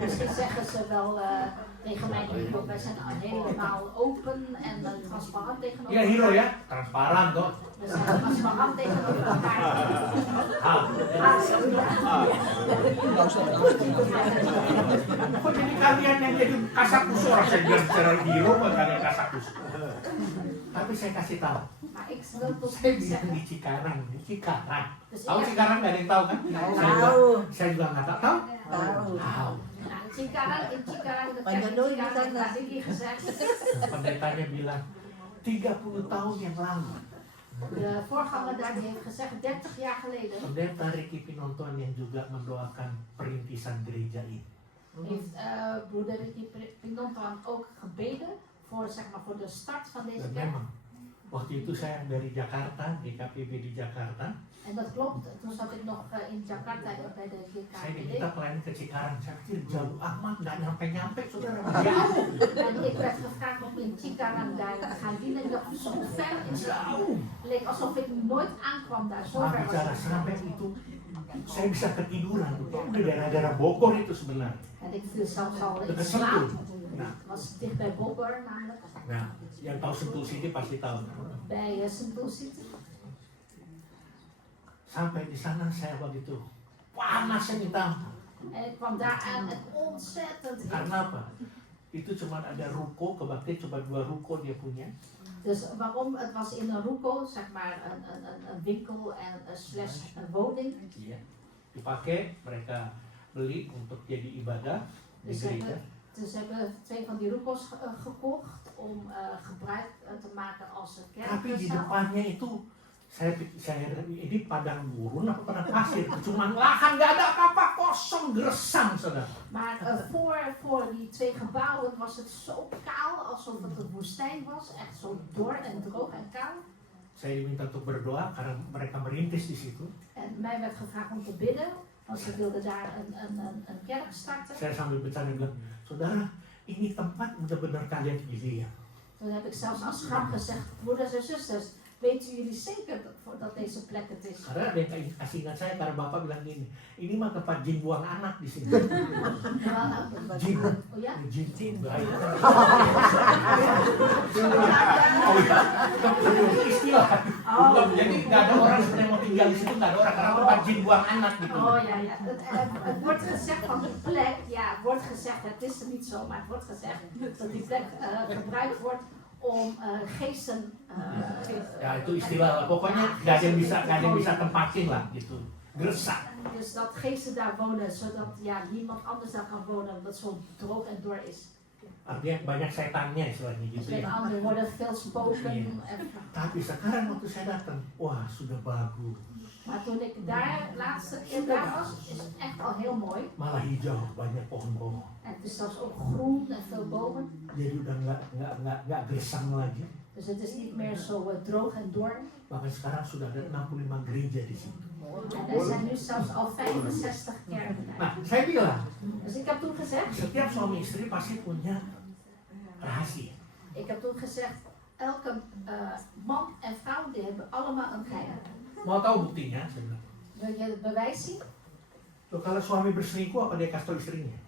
Misschien zeggen ze wel tegen mij, wij zijn helemaal open en transparant tegenover Iya hero ya, transparan kok. We zijn transparant tegenover elkaar. Kok jadi kalian yang jadi kasakus, orang saya bilang secara hero, kok kalian kasakus. Tapi saya kasih tahu, Maar ik wil tot saya u bilang zeggen. di Cikarang. Dus Tahu ik Cikarang nggak ada yang tahu kan? Saya juga nggak tahu. Tahu. Nou, Cikarang, in Cikarang, de Maar kerk dan nooit in Cikarang, gezegd. had ik hier gezegd. Pendetanya bilang 30 tahun yang lalu. De voorganger daar die heeft gezegd, 30 jaar geleden Pendeta Ricky Pinonton yang juga mendoakan perintisan gereja ini. heeft broeder Ricky Pinonton ook gebeden voor, zeg maar, voor de start van deze Dan kerk. memang waktu itu saya dari Jakarta, di KPB di Jakarta, En dat klopt, toen zat ik nog in Jakarta bij de saya GKPD. diminta pelayanan ke Cikarang. Saya pikir jauh amat, nggak nyampe-nyampe, saudara. Jauh. En ik werd gevraagd om in Cikarang daar te gaan dienen. Ik dacht, zo ver is het. Jauh. Het leek alsof ik nooit aankwam daar, zo Maaf ver was bicara het. sampai itu, saya bisa ketiduran. Itu di daerah-daerah Bogor itu sebenarnya. En ik viel zelfs al in Dekat slaap. Sentul. Nah, Het was dicht bij Bogor namelijk, nah, yang tahu Sentul City pasti tahu. bij Sentul City. Sampai di sana saya begitu panasnya minta ampun. En ik kwam daar aan en ontzettend heet. Karena apa? Itu cuma ada ruko, kebaktian cuma 2 ruko dia punya. Dus waarom? Het was in een ruko, zeg maar een winkel en slash een woning. Iya. Dipakai, mereka beli untuk jadi ibadah di Dus gereja. ze hebben 2 van die ruko's gekocht om gebruik te maken als Tapi di kerkzaal. depannya itu saya ini padang gurun apa padang pasir, cuma lahan nggak ada apa-apa, kosong gersang saudara. Maar voor die 2 gebouwen was het zo kaal, alsof het een woestijn was. Echt zo dor en droog en kaal. Saya diminta untuk berdoa karena mereka merintis di situ. En mij werd gevraagd om te bidden, want ze wilden daar een kerk starten. Saya sambil bercanda bilang, saudara, ini tempat benar-benar kalian pilih ya. Toen heb ik zelfs als grap gezegd, broeders en zusters, weten jullie zeker dat deze plek het is? Karena ada yang kasih ingat saya karena bapak bilang gini, ini mah tempat jin buang anak di sini. Jin, Oh ja? jin, bahaya. Oh iya, istilah. Jadi nggak ada orang sebenarnya mau tinggal di situ, nggak ada orang karena tempat jin buang anak gitu. Oh ja, ja. Het wordt gezegd van die plek, ja, wordt gezegd, het is er niet zo, maar het wordt gezegd dat die plek gebruikt wordt om geesten. Ya itu istilah lah. Pokoknya nggak ada yang bisa tempatin lah gitu. Geresak. Dus dat geesten daar wonen, zodat ja, niemand anders daar kan wonen, omdat het zo droog en dor is. Artinya banyak setannya istilahnya Dus gitu met ya. andere woorden, veel spoken. Iya. En, Tapi sekarang waktu saya datang, wah sudah bagus. maar toen ik daar laatste keer daar was, is het echt al heel mooi. Malah hijau, banyak pohon-pohon. En het is zelfs ook groen en veel bomen. Jadi udah nggak gersang lagi. Dus het is niet meer zo droog en dor. Bahkan sekarang sudah ada 65 gereja di sini. En er zijn nu zelfs al 65 kerken daar. Nah, saya bilang, Dus ik heb toen gezegd, setiap suami istri pasti punya rahasia. ik heb toen gezegd, elke man en vrouw die hebben allemaal een geheim. Mau tahu buktinya? Saya bilang. Wil je het bewijs zien? Tuh, kalau suami berselingkuh apa dia kasih tahu istrinya?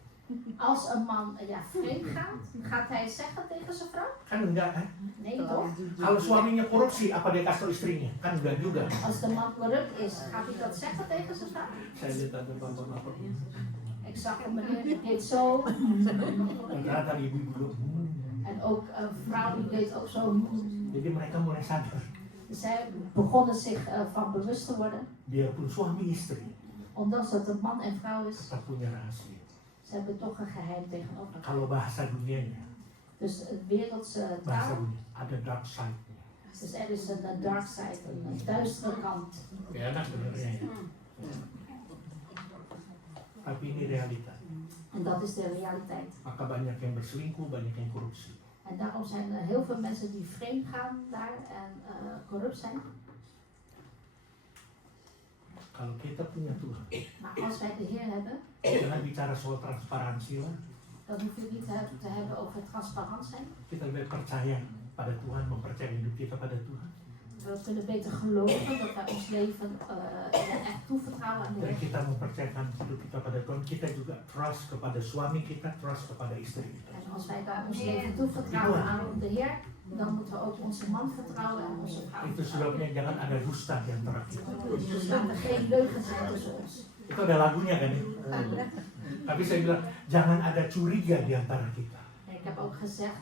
Als een man vreemd gaat, gaat hij zeggen tegen zijn vrouw? Kan enggak kan? Nee toch? Kalau suaminya korupsi apa dia kasih tahu istrinya? Kan enggak juga. Als de man corrupt is, gaat hij dat zeggen tegen zijn vrouw? Saya lihat ada bapak-bapak. Ik zag een meneer die deed zo. Dan ternyata ibu-ibu. En ook een vrouw die deed ook zo. Jadi mereka mulai sadar. Zij begonnen zich van bewust te worden. Biarpun suami istri, Ondanks dat het man en vrouw is, tetap punya rahasia. ze hebben toch een geheim tegenover elkaar. Kalau bahasa dunianya, Dus het wereldse bahasa taal. dunia, ada dark side-nya. Dus er is een dark side, een duistere kant. Gak enak sebenarnya ya. Tapi ini realita. En dat is de realiteit. Maka banyak yang berselingkuh, banyak yang korupsi. En daarom zijn er heel veel mensen die vreemd gaan daar en corrupt zijn. Kalau kita punya Tuhan, Maar als wij de Heer hebben, jangan bicara soal transparansi lah. dan hoef je het niet te hebben over transparant zijn. Kita lebih percaya pada Tuhan, mempercayai hidup kita pada Tuhan. We kunnen beter geloven dat wij ons leven echt toevertrouwen aan de Dan Heer. kita mempercayakan hidup kita pada Tuhan, kita juga trust kepada suami kita, trust kepada istri kita. En als wij daar ons leven toevertrouwen aan de Heer, dan moeten we ook onze man vertrouwen en onze vrouw Itu vertrouwen. sebabnya jangan ada dusta di antara kita. Dus laat er geen leugen zijn tussen ons. Itu ada lagunya kan ya? Tapi saya bilang, jangan ada curiga di antara kita. En ik heb ook gezegd,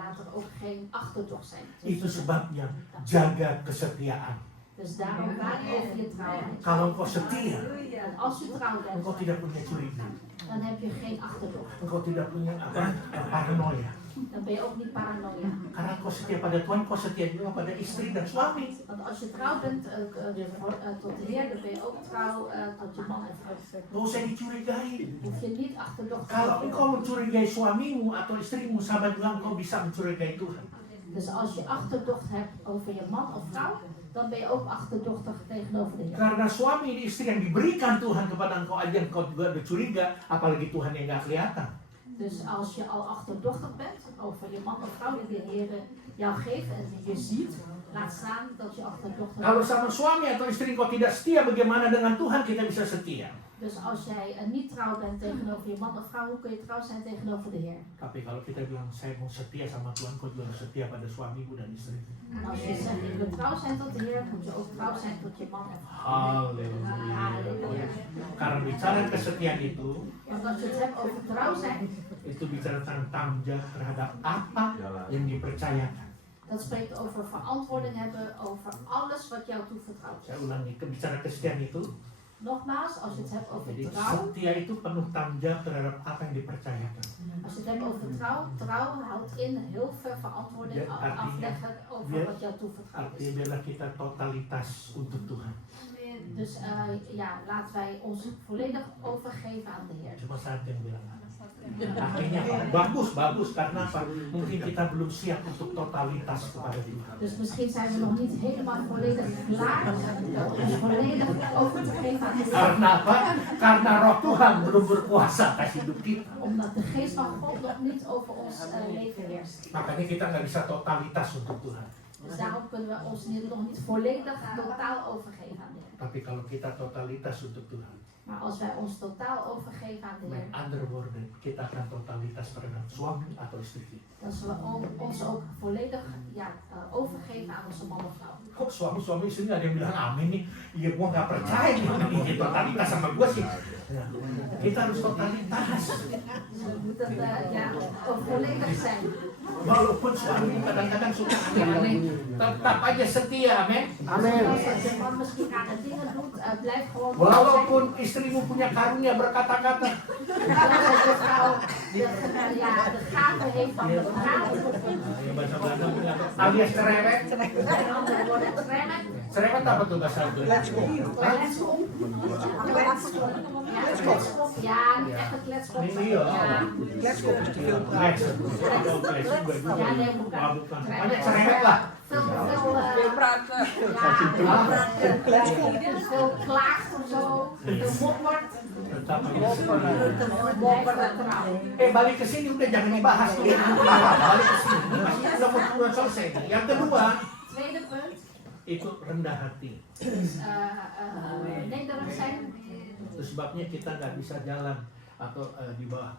laat er ook geen achterdocht zijn. Itu sebabnya jaga kesetiaan. Dus daarom waak over je trouwheid. Kalau engkau setia, En als je trouw bent, engkau tidak punya curiga. dan heb je geen achterdocht. Engkau tidak punya paranoia. Dan ben je ook niet paranoia. Karena engkau setia pada Tuhan, engkau setia juga pada istri dan suami. Want als je trouw bent tot de Heer, dan ben je ook trouw tot je man en vrouw. Gak usah dicurigai. Hoef je niet achterdocht te Kalau hebben. engkau mencurigai suamimu atau istrimu, sahabat bilang engkau bisa mencurigai Tuhan. Dus als je achterdocht hebt over je man of vrouw, dan ben je ook achterdochtig tegenover de Heer. Karena suami dan istri yang diberikan Tuhan kepada engkau aja engkau juga bercuriga, apalagi Tuhan yang gak kelihatan. Dus als je al achterdochtig bent over je man of vrouw die de Heer jou geeft en die je ziet, laat staan dat je achterdochtig Kalau bent. sama suami atau istri engkau tidak setia, bagaimana dengan Tuhan kita bisa setia? Dus als jij niet trouw bent tegenover je man of vrouw, hoe kun je trouw zijn tegenover de Heer? Tapi kalau kita bilang saya mau setia sama Tuhan, kau juga harus setia pada suamimu dan istri. En als je zegt ik wil trouw zijn tot de Heer, moet je ook trouw zijn tot je man en vrouw. Haleluya. Karena bicara kesetiaan itu Want als je het hebt over trouw zijn, bicara tentang tanggung jawab terhadap apa yang dipercayakan. dat spreekt over verantwoording hebben over alles wat jou toevertrouwd Saya is. ulangi, bicara kesetiaan itu, Nogmaals, als je het hebt over jadi trouw, setia itu penuh tanggung jawab terhadap apa yang dipercayakan. als je het hebt over trouw houdt in heel veel verantwoording Ja, artinya, afleggen over ja, wat jou toevertrouwd Artinya is. biarlah kita totalitas untuk Tuhan. Dus ja, laten wij ons volledig overgeven aan de Heer. Cuma saya yang bilang. Akhirnya bagus karena apa? Mungkin kita belum siap untuk totalitas kepada Tuhan. Dus misschien zijn we nog niet helemaal volledig klaar om ons volledig over te geven aan de Heer. Karena apa? Karena Roh Tuhan belum berkuasa atas hidup kita. Omdat de geest van God nog niet over ons leven heerst. Makanya kita nggak bisa totalitas untuk Tuhan. Dus daarom kunnen we ons nog niet volledig totaal overgeven aan de Heer. Tapi kalau kita totalitas untuk Tuhan, Maar als wij ons totaal overgeven aan de Met Heer, andere woorden, kita akan totalitas terhadap suami atau istri. dan zullen we ons ook volledig overgeven aan onze man of vrouw. Kok suami istri nggak ada yang bilang amin nih? Iya, gua nggak percaya nih dia totalitas sama gua sih. Nah, kita harus totalitas. We moeten volledig zijn. Walaupun suami kadang-kadang suka aneh-aneh, tetap aja setia, amin. Als je man misschien rare dingen doet, blijf gewoon trouw zijn. Walaupun istrimu punya karunia berkata-kata, Als je vrouw de gave heeft van de praten, ya bahasa Belanda punya alias cerewet. met andere woorden, tremmen. Cerewet apa tuh bahasa Belanda? Kletskop. Ja, kletskop. Ja, niet echt een kletskop. Iya. Ja. Kletskop is te veel praten. Ja, nee, bukan. Pokoknya cerewet lah. Veel praten. Veel klaagt of zo. Veel moppert. Tetap aja setia. Blijf trouw. Balik ke sini udah jangan dibahas tuh. Balik ke sini. Udah mau selesai. Yang kedua, Tweede punt itu rendah hati. is nederig zijn. Itu sebabnya kita nggak bisa jalan atau di bawah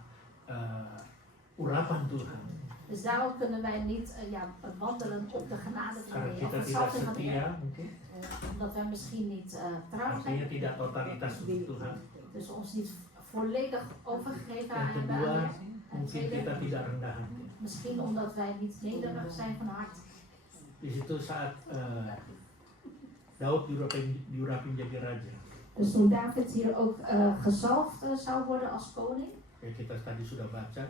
urapan Tuhan. Dus daarom kunnen wij niet wandelen op de genade van Karena de Heer. kita Of tidak hetzelfde van de setia Heer. mungkin. Omdat wij misschien niet trouw Artinya zijn. tidak totalitas untuk Tuhan. Dus ons niet volledig overgegeven Yang hebben kedua, aan de Heer. En mungkin tweede, kita tidak rendah hati. misschien omdat wij niet nederig zijn van hart. Di situ saat Daud diurapi menjadi raja. Dus toen David hier ook gezalfd zou worden als koning, Ya kita tadi sudah baca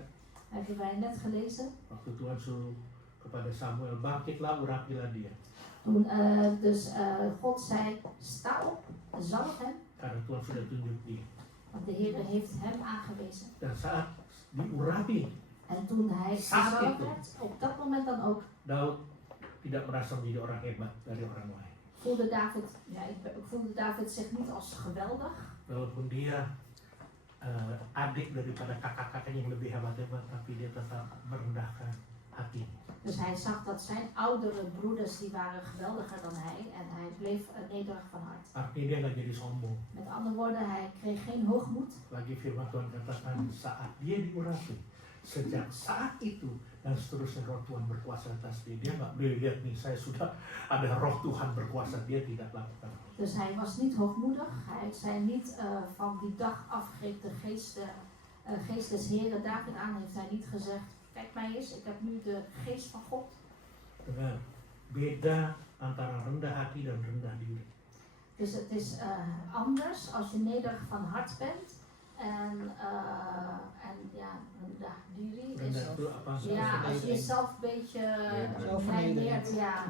hebben wij net gelezen. waktu Tuhan suruh kepada Samuel, bangkitlah urapilah dia. Toen God zei, sta op, zalf hem, Karena Tuhan sudah tunjuk dia. want de Heer heeft hem aangewezen. Dan saat diurapi, En toen hij Saat gezalfd itu. werd, op dat moment dan ook, Daud tidak merasa menjadi orang hebat dari orang lain. voelde David zich niet als geweldig. Walaupun dia adik daripada kakak-kakaknya yang lebih hebat-hebat, tapi dia tetap merendahkan hati. Dus hij zag dat zijn oudere broeders, die waren geweldiger dan hij. En hij bleef nederig van hart. Artinya dia nggak jadi sombong. Met andere woorden, hij kreeg geen hoogmoed. Lagi firman Tuhan katakan saat dia diurapi, sejak saat itu dan seterusnya roh Tuhan berkuasa atas dia. Dia nggak boleh lihat nih saya sudah ada roh Tuhan berkuasa, dia tidak lakukan. Dus hij was niet hoogmoedig. Hij zei niet van die dag af greep de geest des Heren David aan. Heeft hij niet gezegd, kijk mij eens, ik heb nu de geest van God. Dengar, beda antara rendah hati dan rendah diri. Dus het is anders als je nederig van hart bent. En rendah diri is... Rendah itu apa? Ja, als je jezelf een beetje kleineert, ja.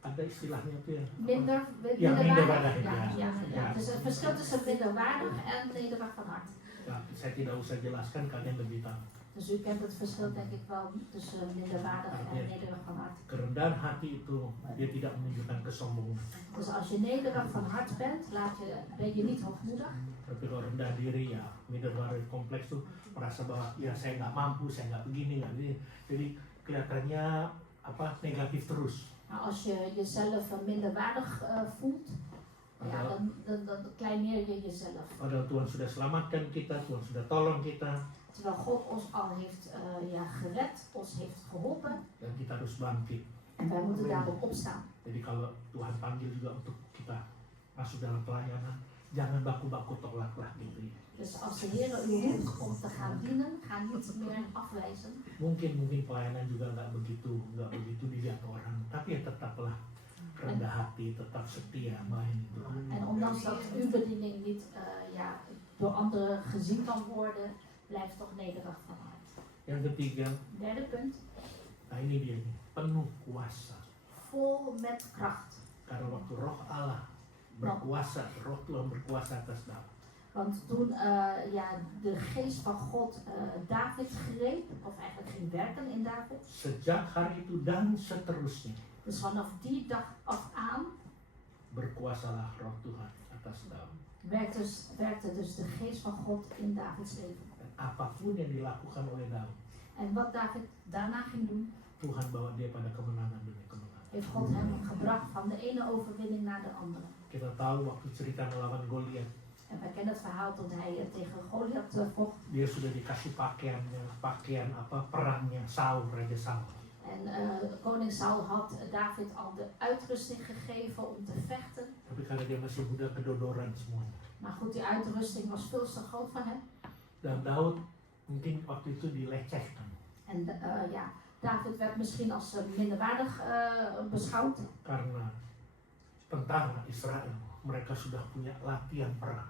Ada istilahnya tuh ya. Minderwaardig. Ja. Ja. Dus het verschil tussen minderwaardig en nederig van hart. Ya, saya tidak usah jelaskan, kalian lebih tahu. Dus u kent het verschil denk ik wel tussen minderwaardig en nederig van hart. Kerendahan hati itu dia tidak menunjukkan kesombongan. Dus als je nederig van hart bent, ben je niet hoogmoedig. Tapi kalau rendah diri ya, minderwaardig kompleks tuh merasa bahwa ya saya nggak mampu, saya nggak begini, nggak begini. Jadi kelihatannya negatif terus. Maar als je jezelf minderwaardig voelt, dan kleineer je jezelf. Padahal Tuhan sudah selamatkan kita, Tuhan sudah tolong kita. Terwijl God ons al heeft gered, ons heeft geholpen. Dan kita harus bangkit. En wij moeten daarop opstaan. Jadi kalau Tuhan panggil juga untuk kita masuk dalam pelayanan, jangan baku-baku tolaklah gitu ya. Dus als de Heer u roept om te gaan dienen, ga niet meer afwijzen. Mungkin pelayanan juga nggak begitu dilihat orang, tapi ya tetaplah rendah hati, tetap setia melayani Tuhan. En ondanks dat uw bediening niet door anderen gezien kan worden, blijf toch nederig van hart. Yang ketiga, Derde punt, nah ini dia nih, penuh kuasa. vol met kracht. Karena waktu Roh Allah berkuasa, Roh Tuhan berkuasa atas Daud. Want toen de geest van God David greep, of eigenlijk ging werken in David. Sejak hari itu dan seterusnya, Dus vanaf die dag af aan berkuasalah Roh Tuhan atas Daud. werkte dus de geest van God in Davids leven. Dan apapun yang dilakukan oleh Daud, En wat David daarna ging doen, Tuhan bawa dia pada kemenangan demi kemenangan. heeft God hem gebracht van de ene overwinning naar de andere. Kita tahu waktu cerita melawan Goliat, En wij kennen het verhaal toen hij tegen Goliath vocht. Dia sudah dikasih pakaian perangnya Saul, Raja Saul. En koning Saul had David al de uitrusting gegeven om te vechten. Tapi karena dia masih muda, kedodoran semuanya. Maar goed, die uitrusting was veel te groot voor hem. Dan Daud mungkin waktu itu dilecehkan. En ja, David werd misschien als minderwaardig beschouwd. Karena tentara Israel, mereka sudah punya latihan perang.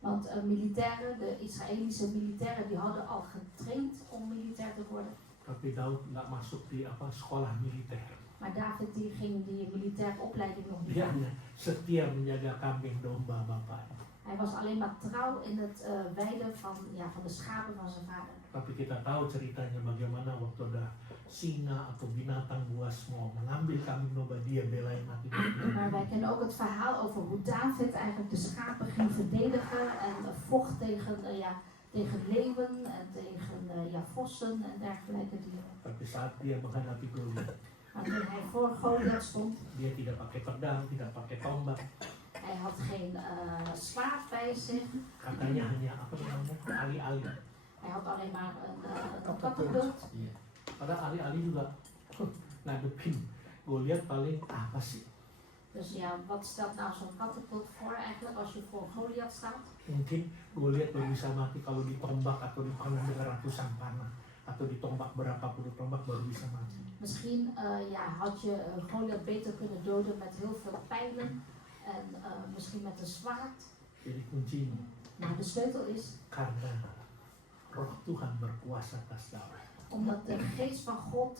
Want militairen, de Israëlische militairen, die hadden al getraind om militair te worden. Tapi Daud nggak masuk di sekolah militer. Maar David die ging die militaire opleiding nog niet Dia aan. hanya setia menjaga kambing domba bapaknya. Hij was alleen maar trouw in het weiden van de schapen van zijn vader. Tapi kita tahu ceritanya bagaimana waktu ada singa atau binatang buas mau mengambil kambing domba, dia belain mati. Maar wij kennen ook het verhaal over hoe David eigenlijk de schapen ging verdedigen en vocht tegen leeuwen en tegen vossen en dergelijke dieren. Tapi saat dia menghadapi Goliat, Maar toen hij voor Goliath stond, dia tidak pakai pedang, tidak pakai tombak. hij had geen zwaard bij zich. Katanya hanya ali-ali. Hij had alleen maar een katapult. Iya. Padahal ali-ali juga ngadepin Goliat paling apa sih? Dus ja, wat stelt nou zo'n katapult voor eigenlijk als je voor Goliath staat? Mungkin Goliat baru bisa mati kalau ditombak atau dipanah dengan ratusan panah atau ditombak berapa puluh tombak baru bisa mati. Misschien had je Goliath beter kunnen doden met heel veel pijlen en misschien met een zwaard. Jadi kuncinya Maar de sleutel is karena Roh Tuhan berkuasa atas Daud. omdat de geest van God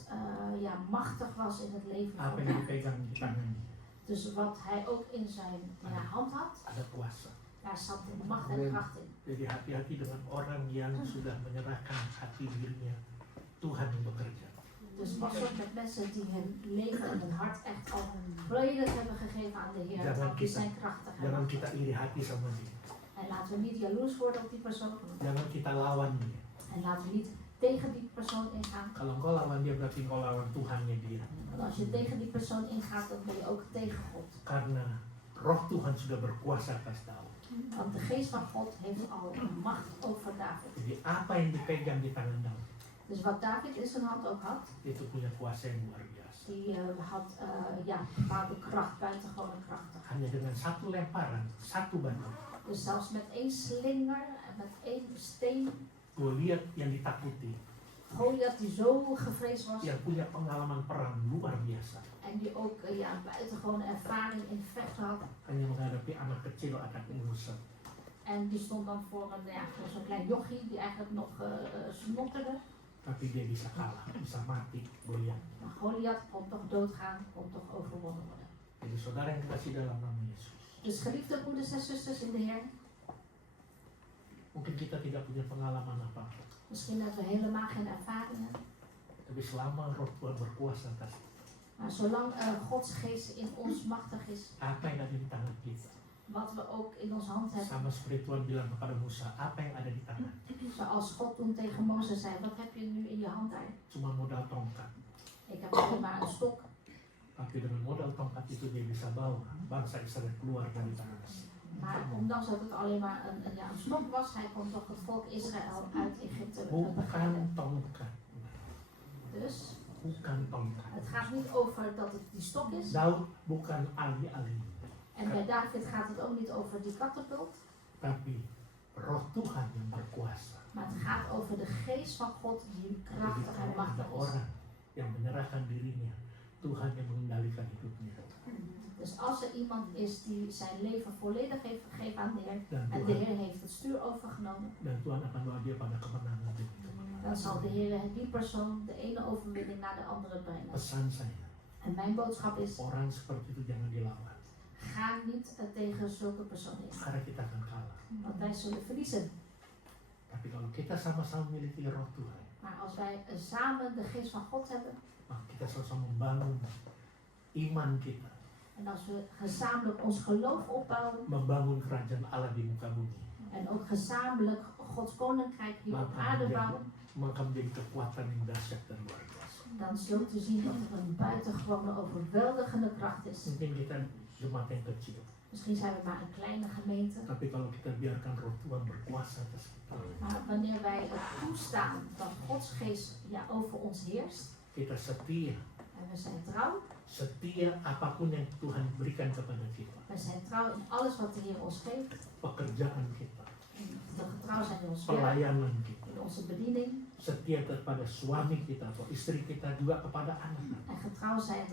machtig was in het leven Apa van yang David. dipegang di tangannya Dus wat hij ook in zijn hand had, ada kuasa. daar zat de macht en kracht in. Jadi hati-hati dengan orang yang sudah menyerahkan hati dirinya Tuhan yang bekerja. Dus pas op met mensen die hun leven en hun hart echt al volledig hebben gegeven aan de Heer. Want die zijn krachtig. Jangan kita iri hati sama dia. En laten we niet jaloers worden op die persoon. Jangan kita lawan dia. En laten we niet tegen die persoon ingaan. Kalau engkau lawan dia berarti engkau lawan Tuhannya dia. Want als je tegen die persoon ingaat, dan ben je ook tegen God. Karena Roh Tuhan sudah berkuasa atas Daud. Want de geest van God heeft al macht over David. Jadi apa yang dipegang di tangan Daud Dus wat David in zijn hand ook had, itu punya kuasa yang luar biasa. die had bepaalde kracht, buitengewone krachtig. Hanya dengan satu lemparan, satu batu, Dus zelfs met één slinger en met één steen, Goliat yang ditakuti, Goliath die zo gevreesd was yang punya pengalaman perang luar biasa, en die ook buitengewone ervaring in vechten had. hanya menghadapi anak kecil, anak ingusan. En die stond dan voor zo'n klein jochie die eigenlijk nog snotterde. Tapi dia bisa kalah, bisa mati Goliat. Maar Goliath kon toch doodgaan, kon toch overwonnen worden. Jadi saudara yang dikasih dalam nama Yesus, Dus geliefde broeders en zusters in de Heer, mungkin kita tidak punya pengalaman apa-apa, misschien hebben we helemaal geen ervaringen. tapi selama Roh Tuhan berkuasa atas kita, Maar zolang Gods geest in ons machtig is, apa yang ada di tangan kita, wat we ook in onze hand hebben. sama seperti Tuhan bilang kepada Musa, apa yang ada di tangan? Zoals God toen tegen Mozes zei, wat heb je nu in je hand daar? Cuma modal tongkat. Ik heb alleen maar een stok. Tapi dengan modal tongkat itu dia bisa bawa bangsa Israel keluar dari tangan Mesir. Maar ondanks dat het alleen maar een stok was, hij kon toch het volk Israël uit Egypte Bukan bevrijden. tongkat. Dus Bukan tongkat. het gaat niet over dat het die stok is. Daud bukan ali-ali. En bij David gaat het ook niet over die katapult. Tapi Roh Tuhan yang berkuasa. Maar het gaat over de geest van God die Jadi krachtig en kalau ada machtig is. orang yang menyerahkan dirinya, Tuhan yang mengendalikan hidupnya. Dus als er iemand is die zijn leven volledig heeft gegeven aan de Heer Dan en de Tuhan, Heer heeft het stuur overgenomen, dan Tuhan akan bawa dia pada kemenangan demi kemenangan. dan zal de Heer die persoon de ene overwinning naar de andere brengen. Pesan saya, En mijn boodschap is, orang seperti itu jangan dilawan. ga niet tegen zulke personen in. Karena kita akan kalah. Want wij zullen verliezen. Tapi kalau kita sama-sama memiliki Roh Tuhan, Maar als wij samen de geest van God hebben maka kita sama-sama membangun iman kita, en als we gezamenlijk ons geloof opbouwen membangun kerajaan Allah di muka bumi, en ook gezamenlijk Gods koninkrijk hier op aarde bouwen, maka menjadi kekuatan yang dahsyat dan luar biasa. dan zult u zien dat er een buitengewone overweldigende kracht is. Mungkin kita jemaat yang kecil, Misschien zijn we maar een kleine gemeente, tapi Tapi kalau kita biarkan Roh Tuhan berkuasa atas kita, Maar wanneer wij het toestaan dat Gods geest over ons heerst, kita setia, en we zijn trouw, setia apapun yang Tuhan berikan kepada kita, we zijn trouw in alles wat de Heer ons geeft, pekerjaan kita, en we getrouw zijn in ons werk, pelayanan kita, in onze bediening, setia kepada suami kita atau istri kita, juga kepada anak. en getrouw zijn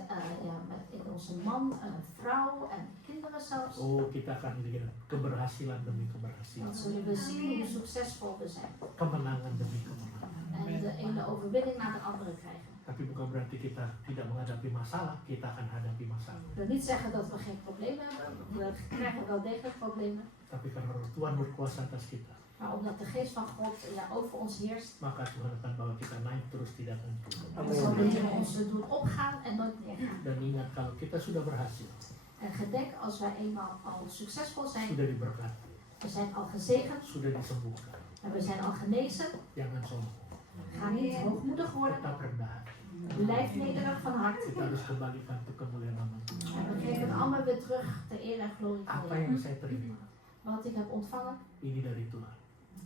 in onze man, vrouw en kinderen zelfs. Oh, kita akan lihat keberhasilan demi Dan keberhasilan, zullen we zien hoe succesvol we zijn. kemenangan demi kemenangan. En de ene overwinning na de andere krijgen. Tapi bukan berarti kita tidak menghadapi masalah, kita akan hadapi masalah. Ik wil niet zeggen dat we geen problemen hebben. We krijgen wel degelijk problemen. Tapi karena Roh Tuhan berkuasa atas kita, Maar omdat de geest van God over ons heerst, maka Tuhan akan bawa kita naik terus, tidak akan turun. dan zal de Heer ons doen opgaan en nooit neergaan. Dan ingat, kalau kita sudah berhasil, En gedenk, als wij eenmaal al succesvol zijn, sudah diberkati, we zijn al gezegend sudah disembuhkan, en we zijn al genezen, jangan sombong, ga niet hoogmoedig worden. tetap rendah hati. Blijf nederig van hart. Kita harus kembalikan ke kemuliaan nama Tuhan. En we geven het allemaal weer terug ter eer en glorie van de Apa yang Heer. saya terima, Wat ik heb ontvangen, ini dari Tuhan.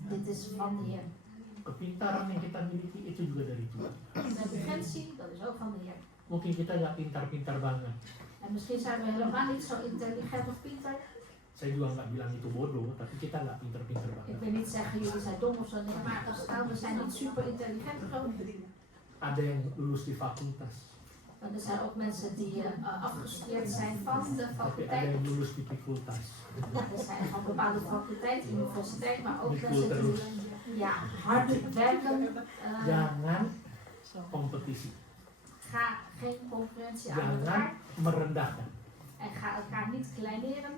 dit is van de Heer. Kepintaran yang kita miliki itu juga dari Tuhan. De urgentie, dat is ook van de Heer. Mungkin kita nggak pintar-pintar banget. En misschien zijn we helemaal niet zo intelligent of pinter. Saya juga nggak bilang itu bodoh, tapi kita nggak pintar-pintar Ik banget. wil niet zeggen jullie zijn dom of zo, nee, maar stel we zijn niet super intelligent of zo. Ada yang lulus di fakultas, Want er zijn ook mensen die afgestudeerd zijn van de tapi ada faculteit. yang lulus di fakultas. Er zijn van bepaalde faculteiten, universiteit, maar ook Mikul mensen terus. die hard werken. Jangan kompetisi, Ga geen concurrentie aan jangan elkaar merendahkan. en ga elkaar niet kleineren,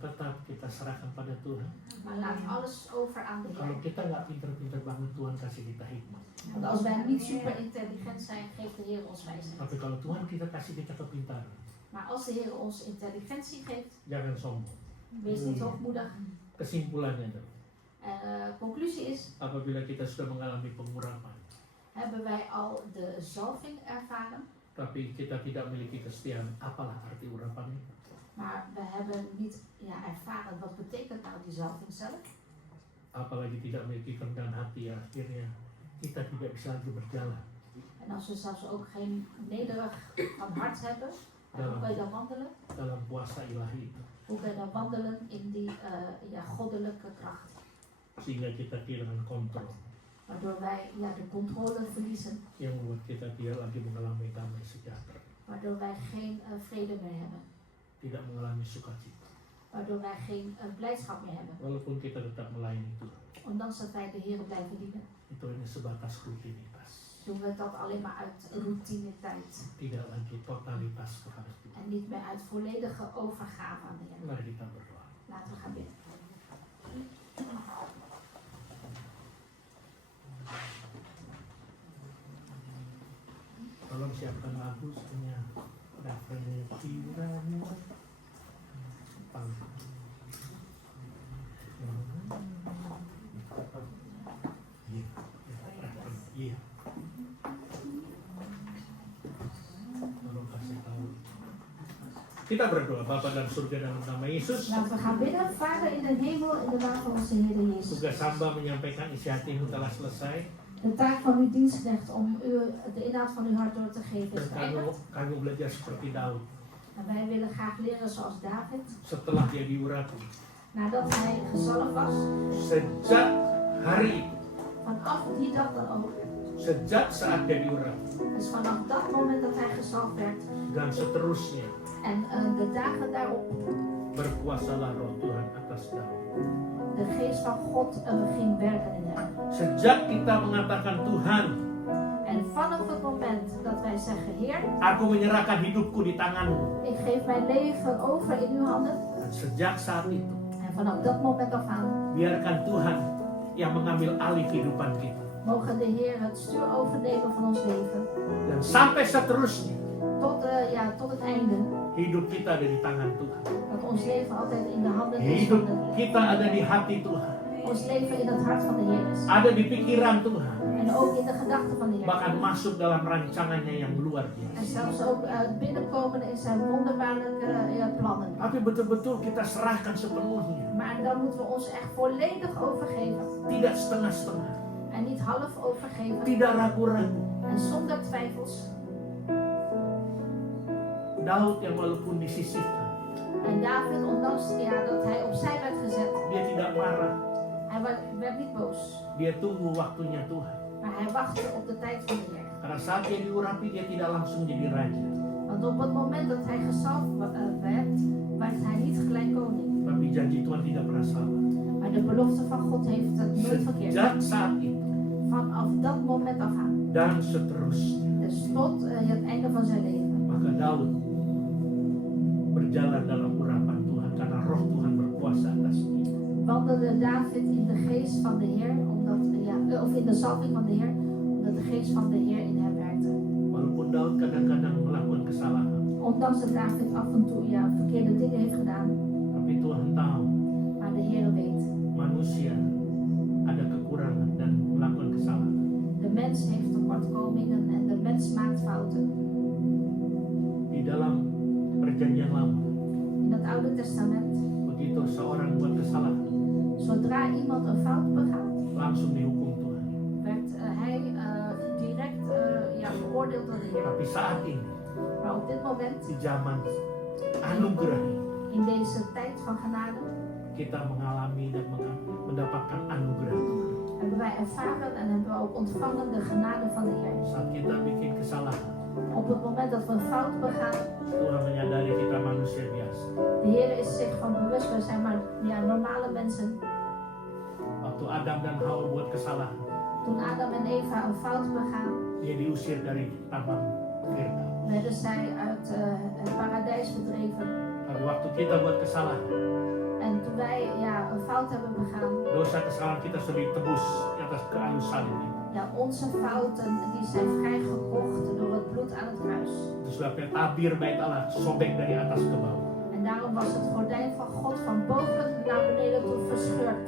Tetap kita serahkan pada Tuhan. maar laat alles over aan de Kalau Heer. kita nggak pintar-pintar banget, Tuhan kasih kita hikmah. Want als wij niet super intelligent zijn, geeft de Heer ons wijsheid. Tapi kalau Tuhan kita kasih kita kepintaran, Maar als de Heer ons intelligentie geeft, jangan sombong. wees niet hoogmoedig. Kesimpulannya adalah, Conclusie is, apabila kita sudah mengalami pengurapan, hebben wij al de zalving ervaren, tapi kita tidak memiliki kesetiaan, apalah arti urapan itu? maar we hebben niet ervaren wat betekent nou die zalving zelf. Apalagi tidak memiliki kerendahan hati, ya akhirnya kita tidak bisa lagi berjalan En als we zelfs ook geen nederig van hart hebben, hoe kan je dan wandelen? dalam puasa ilahi itu, Hoe kan je dan wandelen in die goddelijke kracht? sehingga kita kehilangan kontrol, Waardoor wij de controle verliezen, yang membuat kita tidak lagi mengalami damai sejahtera, waardoor wij geen vrede meer hebben, tidak mengalami sukacita, waardoor wij geen blijdschap meer hebben. walaupun kita tetap melayani Tuhan. Ondanks dat wij de Heer blijven dienen, Itu hanya sebatas rutinitas, doen we dat alleen maar uit routinetijd tidak lagi totalitas kepada Tuhan. en niet meer uit volledige overgave aan de Heer. Mari kita berdoa. Laten we gaan bidden. Tolong siapkan lagu punya referensi urani. Iya. Tolong kasih tahu. Kita berdoa, Bapa dalam surga dalam nama Yesus. Laten we gaan bidden. Vader in de hemel, in de naam van onze Heer Jezus. Tugas hamba menyampaikan isi hatimu telah selesai. De taak van uw dienstknecht om u de inhoud van uw hart door te geven Dan is geëindigd. kami belajar seperti Daud. En wij willen graag leren zoals David. Setelah dia diurapi, Nadat hij gezalfd was, sejak hari itu, vanaf die dag dan ook. sejak saat dia diurapi, Dus vanaf dat moment dat hij gezalfd werd dan seterusnya en de dagen daarop, berkuasalah Roh Tuhan atas Daud. de geest van God ging werken in hem. Sejak kita mengatakan Tuhan, En vanaf het moment dat wij zeggen, Heer, aku menyerahkan hidupku di tanganmu. ik geef mijn leven over in uw handen. Dan sejak saat itu, En vanaf dat moment af aan, biarkan Tuhan yang mengambil alih kehidupan kita. mogen de Heer het stuur overnemen van ons leven. Dan sampai seterusnya, Tot het einde. hidup kita ada di tangan Tuhan. Dat ons leven altijd in de handen is Hidup van de Heer. kita ada di hati Tuhan. ons leven in het hart van de Heer is. ada di pikiran Tuhan, En ook in de gedachten van de Heer. bahkan masuk dalam rancangannya yang luar En biasa. zelfs ook binnenkomen in zijn wonderbaarlijke plannen. Tapi betul-betul kita serahkan sepenuhnya, Maar dan moeten we ons echt volledig overgeven. tidak setengah-setengah, En niet half overgeven. tidak ragu-ragu. En zonder twijfels. Daud yang walaupun disisihkan, En David, ondanks dat hij opzij werd gezet, dia tidak marah, hij werd niet boos. dia tunggu waktunya Tuhan. Maar hij wachtte op de tijd van de Heer. Karena saat dia diurapi, dia tidak langsung jadi raja, Want op het moment dat hij gezalfd werd hij niet gelijk koning. tapi janji Tuhan tidak pernah salah. Maar de belofte van God heeft het nooit verkeerd. Sejak saat itu Vanaf dat moment af aan. dan seterusnya, Dus tot het einde van zijn leven. maka Daud berjalan dalam urapan Tuhan karena roh Tuhan berkuasa atas dia. Wandelde David in de geest van de Heer, of in de zalving van de Heer, omdat de geest van de Heer in hem werkte. Walaupun Daud kadang-kadang melakukan kesalahan, Ondanks dat David af en toe verkeerde dingen heeft gedaan. tapi Tuhan tahu Maar de Heer weet. manusia ada kekurangan dan melakukan kesalahan. De mens heeft tekortkomingen en de mens maakt fouten. Di dalam perjanjian lama, In het Oude Testament, begitu seorang buat kesalahan, zodra iemand een fout begaat, langsung dihukum Tuhan. werd hij direct veroordeeld door de Heer. Tapi saat ini, Maar op dit moment, di zaman anugerah ini, in deze tijd van genade, kita mengalami dan mendapatkan anugerah Tuhan. hebben wij ervaren en hebben we ook ontvangen de genade van de Heer. Saat kita bikin kesalahan, Op het moment dat we een fout begaan, Tuhan menyadari kita manusia biasa. de Heer is zich van bewust, we zijn maar normale mensen. Waktu Adam dan Hawa buat kesalahan, Toen Adam en Eva een fout begaan, dia diusir dari taman Firdaus. werden zij uit het paradijs bedreven. Tapi waktu kita buat kesalahan, En toen wij een fout hebben begaan, dosa kesalahan kita sudah ditebus di atas kayu salib itu. onze fouten die zijn vrijgekocht door het bloed aan het kruis. Itu sebabnya tabir bait Allah sobek dari atas ke bawah, En daarom was het gordijn van God van boven naar beneden toe verscheurd.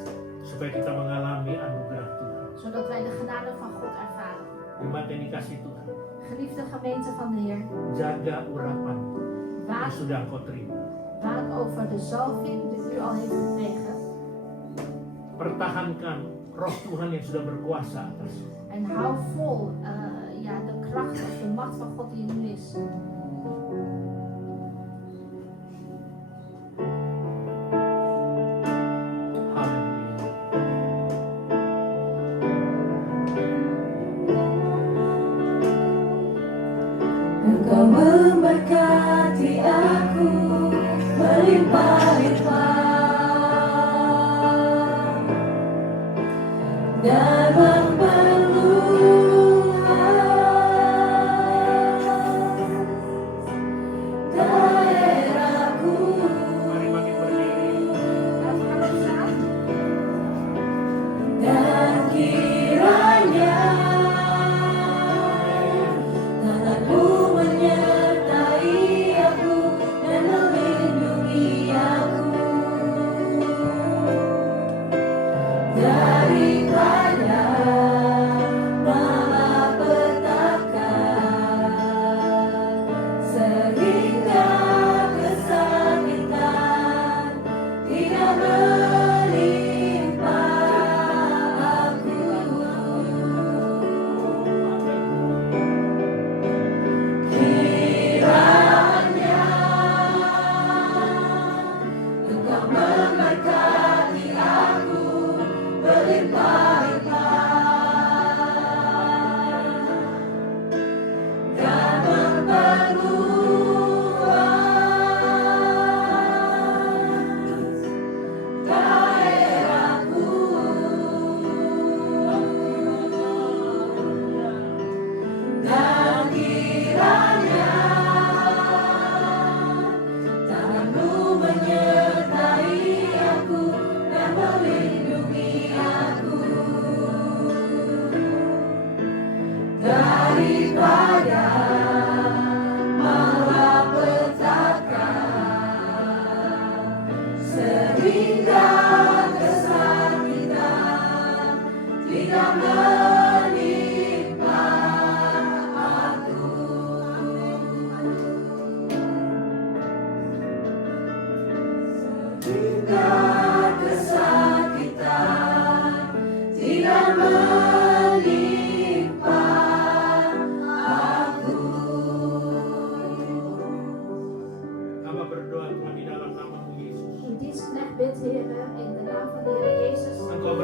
supaya kita mengalami anugerah Tuhan. Zodat wij de genade van God ervaren. Jemaat yang dikasih Tuhan, Geliefde gemeente van de Heer, jaga urapan yang waak, sudah engkau terima. waak over de zalving die u al heeft gekregen. Pertahankan roh Tuhan yang sudah berkuasa atas. En hou vol de kracht of de macht van God die in u is. Haleluya. Engkau memberkati aku melimpah-limpah dan memperluas daerahku. Mari makin berdiri. Laten we gaan staan. Dan kiranya tanganmu menyertai aku dan melindungi aku daripada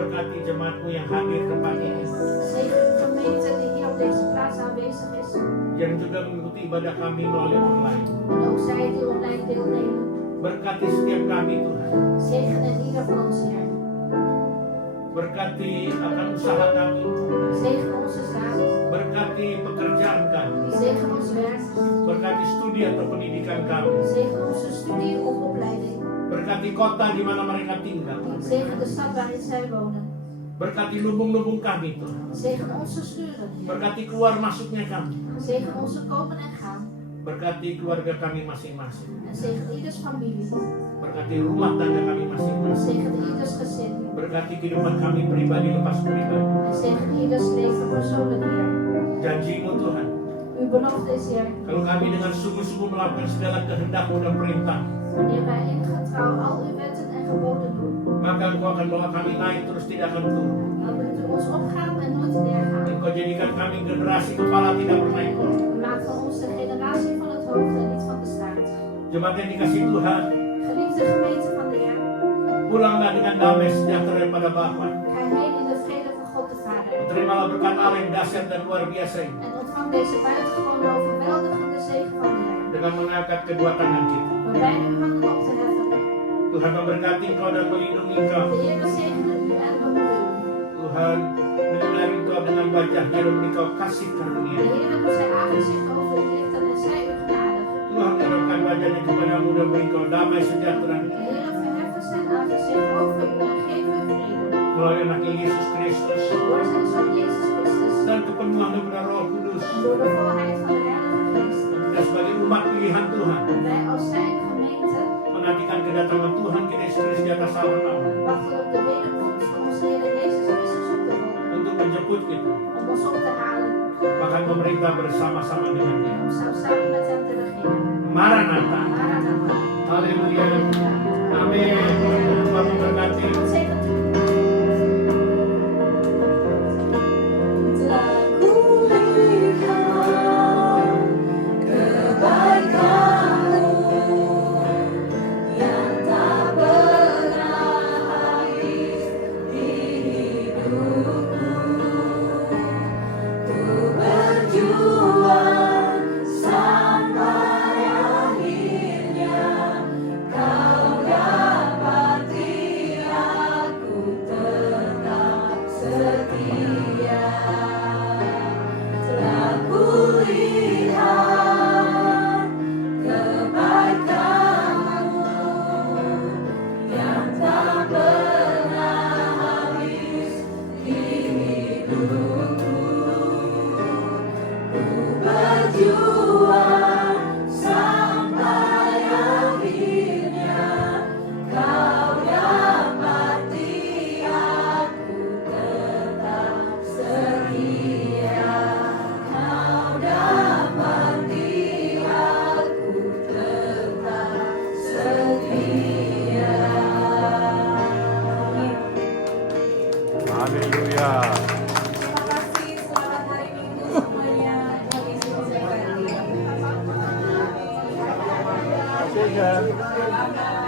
berkati jemaatmu yang hadir tempat ini, Zegen uw gemeente die hier op deze plaats aanwezig is. yang juga mengikuti ibadah kami melalui online. En ook zij die online deelnemen. Berkati setiap kami Tuhan. Zegen in ieder van ons, Heer. Berkati akan usaha kami. Zegen onze zaken. Berkati pekerjaan kami. Zegen ons werk. Berkati studi atau pendidikan kami. Zegen onze studie of opleiding. Berkati kota di mana mereka tinggal. Zegen de stad waarin zij wonen. Berkati lubung-lubung kami Tuhan. Zegen onze schuren, Heer. Berkati keluar masuknya kami. Zegen onze komen en gaan. Berkati keluarga kami masing-masing. En zegen ieders familie. Berkati rumah tangga kami masing-masing. Zegen ieders gezin. Berkati kehidupan kami pribadi lepas pribadi. En zegen ieders leven persoonlijk, Heer. Janji-Mu Tuhan, Uw belofte is, Heer. kalau kami dengan sungguh-sungguh melakukan segala kehendak-Mu dan perintah, Wanneer wij in getrouw al uw wetten en geboden doen, maka Engkau akan bawa kami naik terus tidak akan turun. dan kunt u ons opgaan en nooit neergaan. Engkau jadikan kami generasi kepala tidak pernah ekor. U maakt van ons de generatie van het hoofd en niet van de staart. Jemaat yang dikasihi Tuhan, Geliefde gemeente van de Heer, pulanglah dengan damai sejahtera pada Bapa. ga heen in de vrede van God de Vader. Terimalah berkat Allah yang dahsyat dan luar biasa ini En ontvang deze buitengewoon overweldigende zegen van de Heer. dengan mengangkat kedua tangan kita. Waarbij u uw handen op te heffen. Tuhan memberkati Engkau dan melindungi Engkau. De Heer bezegene u en bemoede u. Tuhan menyinari Engkau dengan wajahnya dan memberi Engkau kasih De karunia. Heer doet zijn aangezicht over u lichten en zij u genadig. Tuhan mengarahkan wajahnya kepadamu dan beri Engkau damai sejahtera De Heer verheffen zijn aangezicht over u en geeft u vrede. melalui anaknya Yesus Kristus Door zijn Zoon Jezus Christus. dan kepenuhan daripada Roh Kudus. En door de volheid van de Heilige Geest. Dan sebagai umat pilihan Tuhan En wij als zijn gemeente menantikan kedatangan Tuhan Yesus Kristus di atas awan wachten op de wederkomst van onze Heer Jezus Christus op de wolken. untuk menjemput kita, Om ons op te halen. bahkan memerintah bersama-sama dengan Dia. En om samen met hem te regeren. Maranatha. Maranatha. Haleluya. Halleluja. Amin. Tuhan memberkati. God zegent u. Telah kulihat kebaikan-Mu yang tak pernah habis di hidupku. Ku berjuang sampai akhirnya Kau dapati aku tetap setia. Telah kulihat kebaikan-Mu yang tak pernah habis di hidupku. Ku berjuang sampai akhirnya Kau dapati aku tetap setia. Kau dapati aku tetap setia. Haleluya. Terima kasih, selamat hari Minggu semuanya. Tuhan Yesus memberkati. Terima kasih, Jan.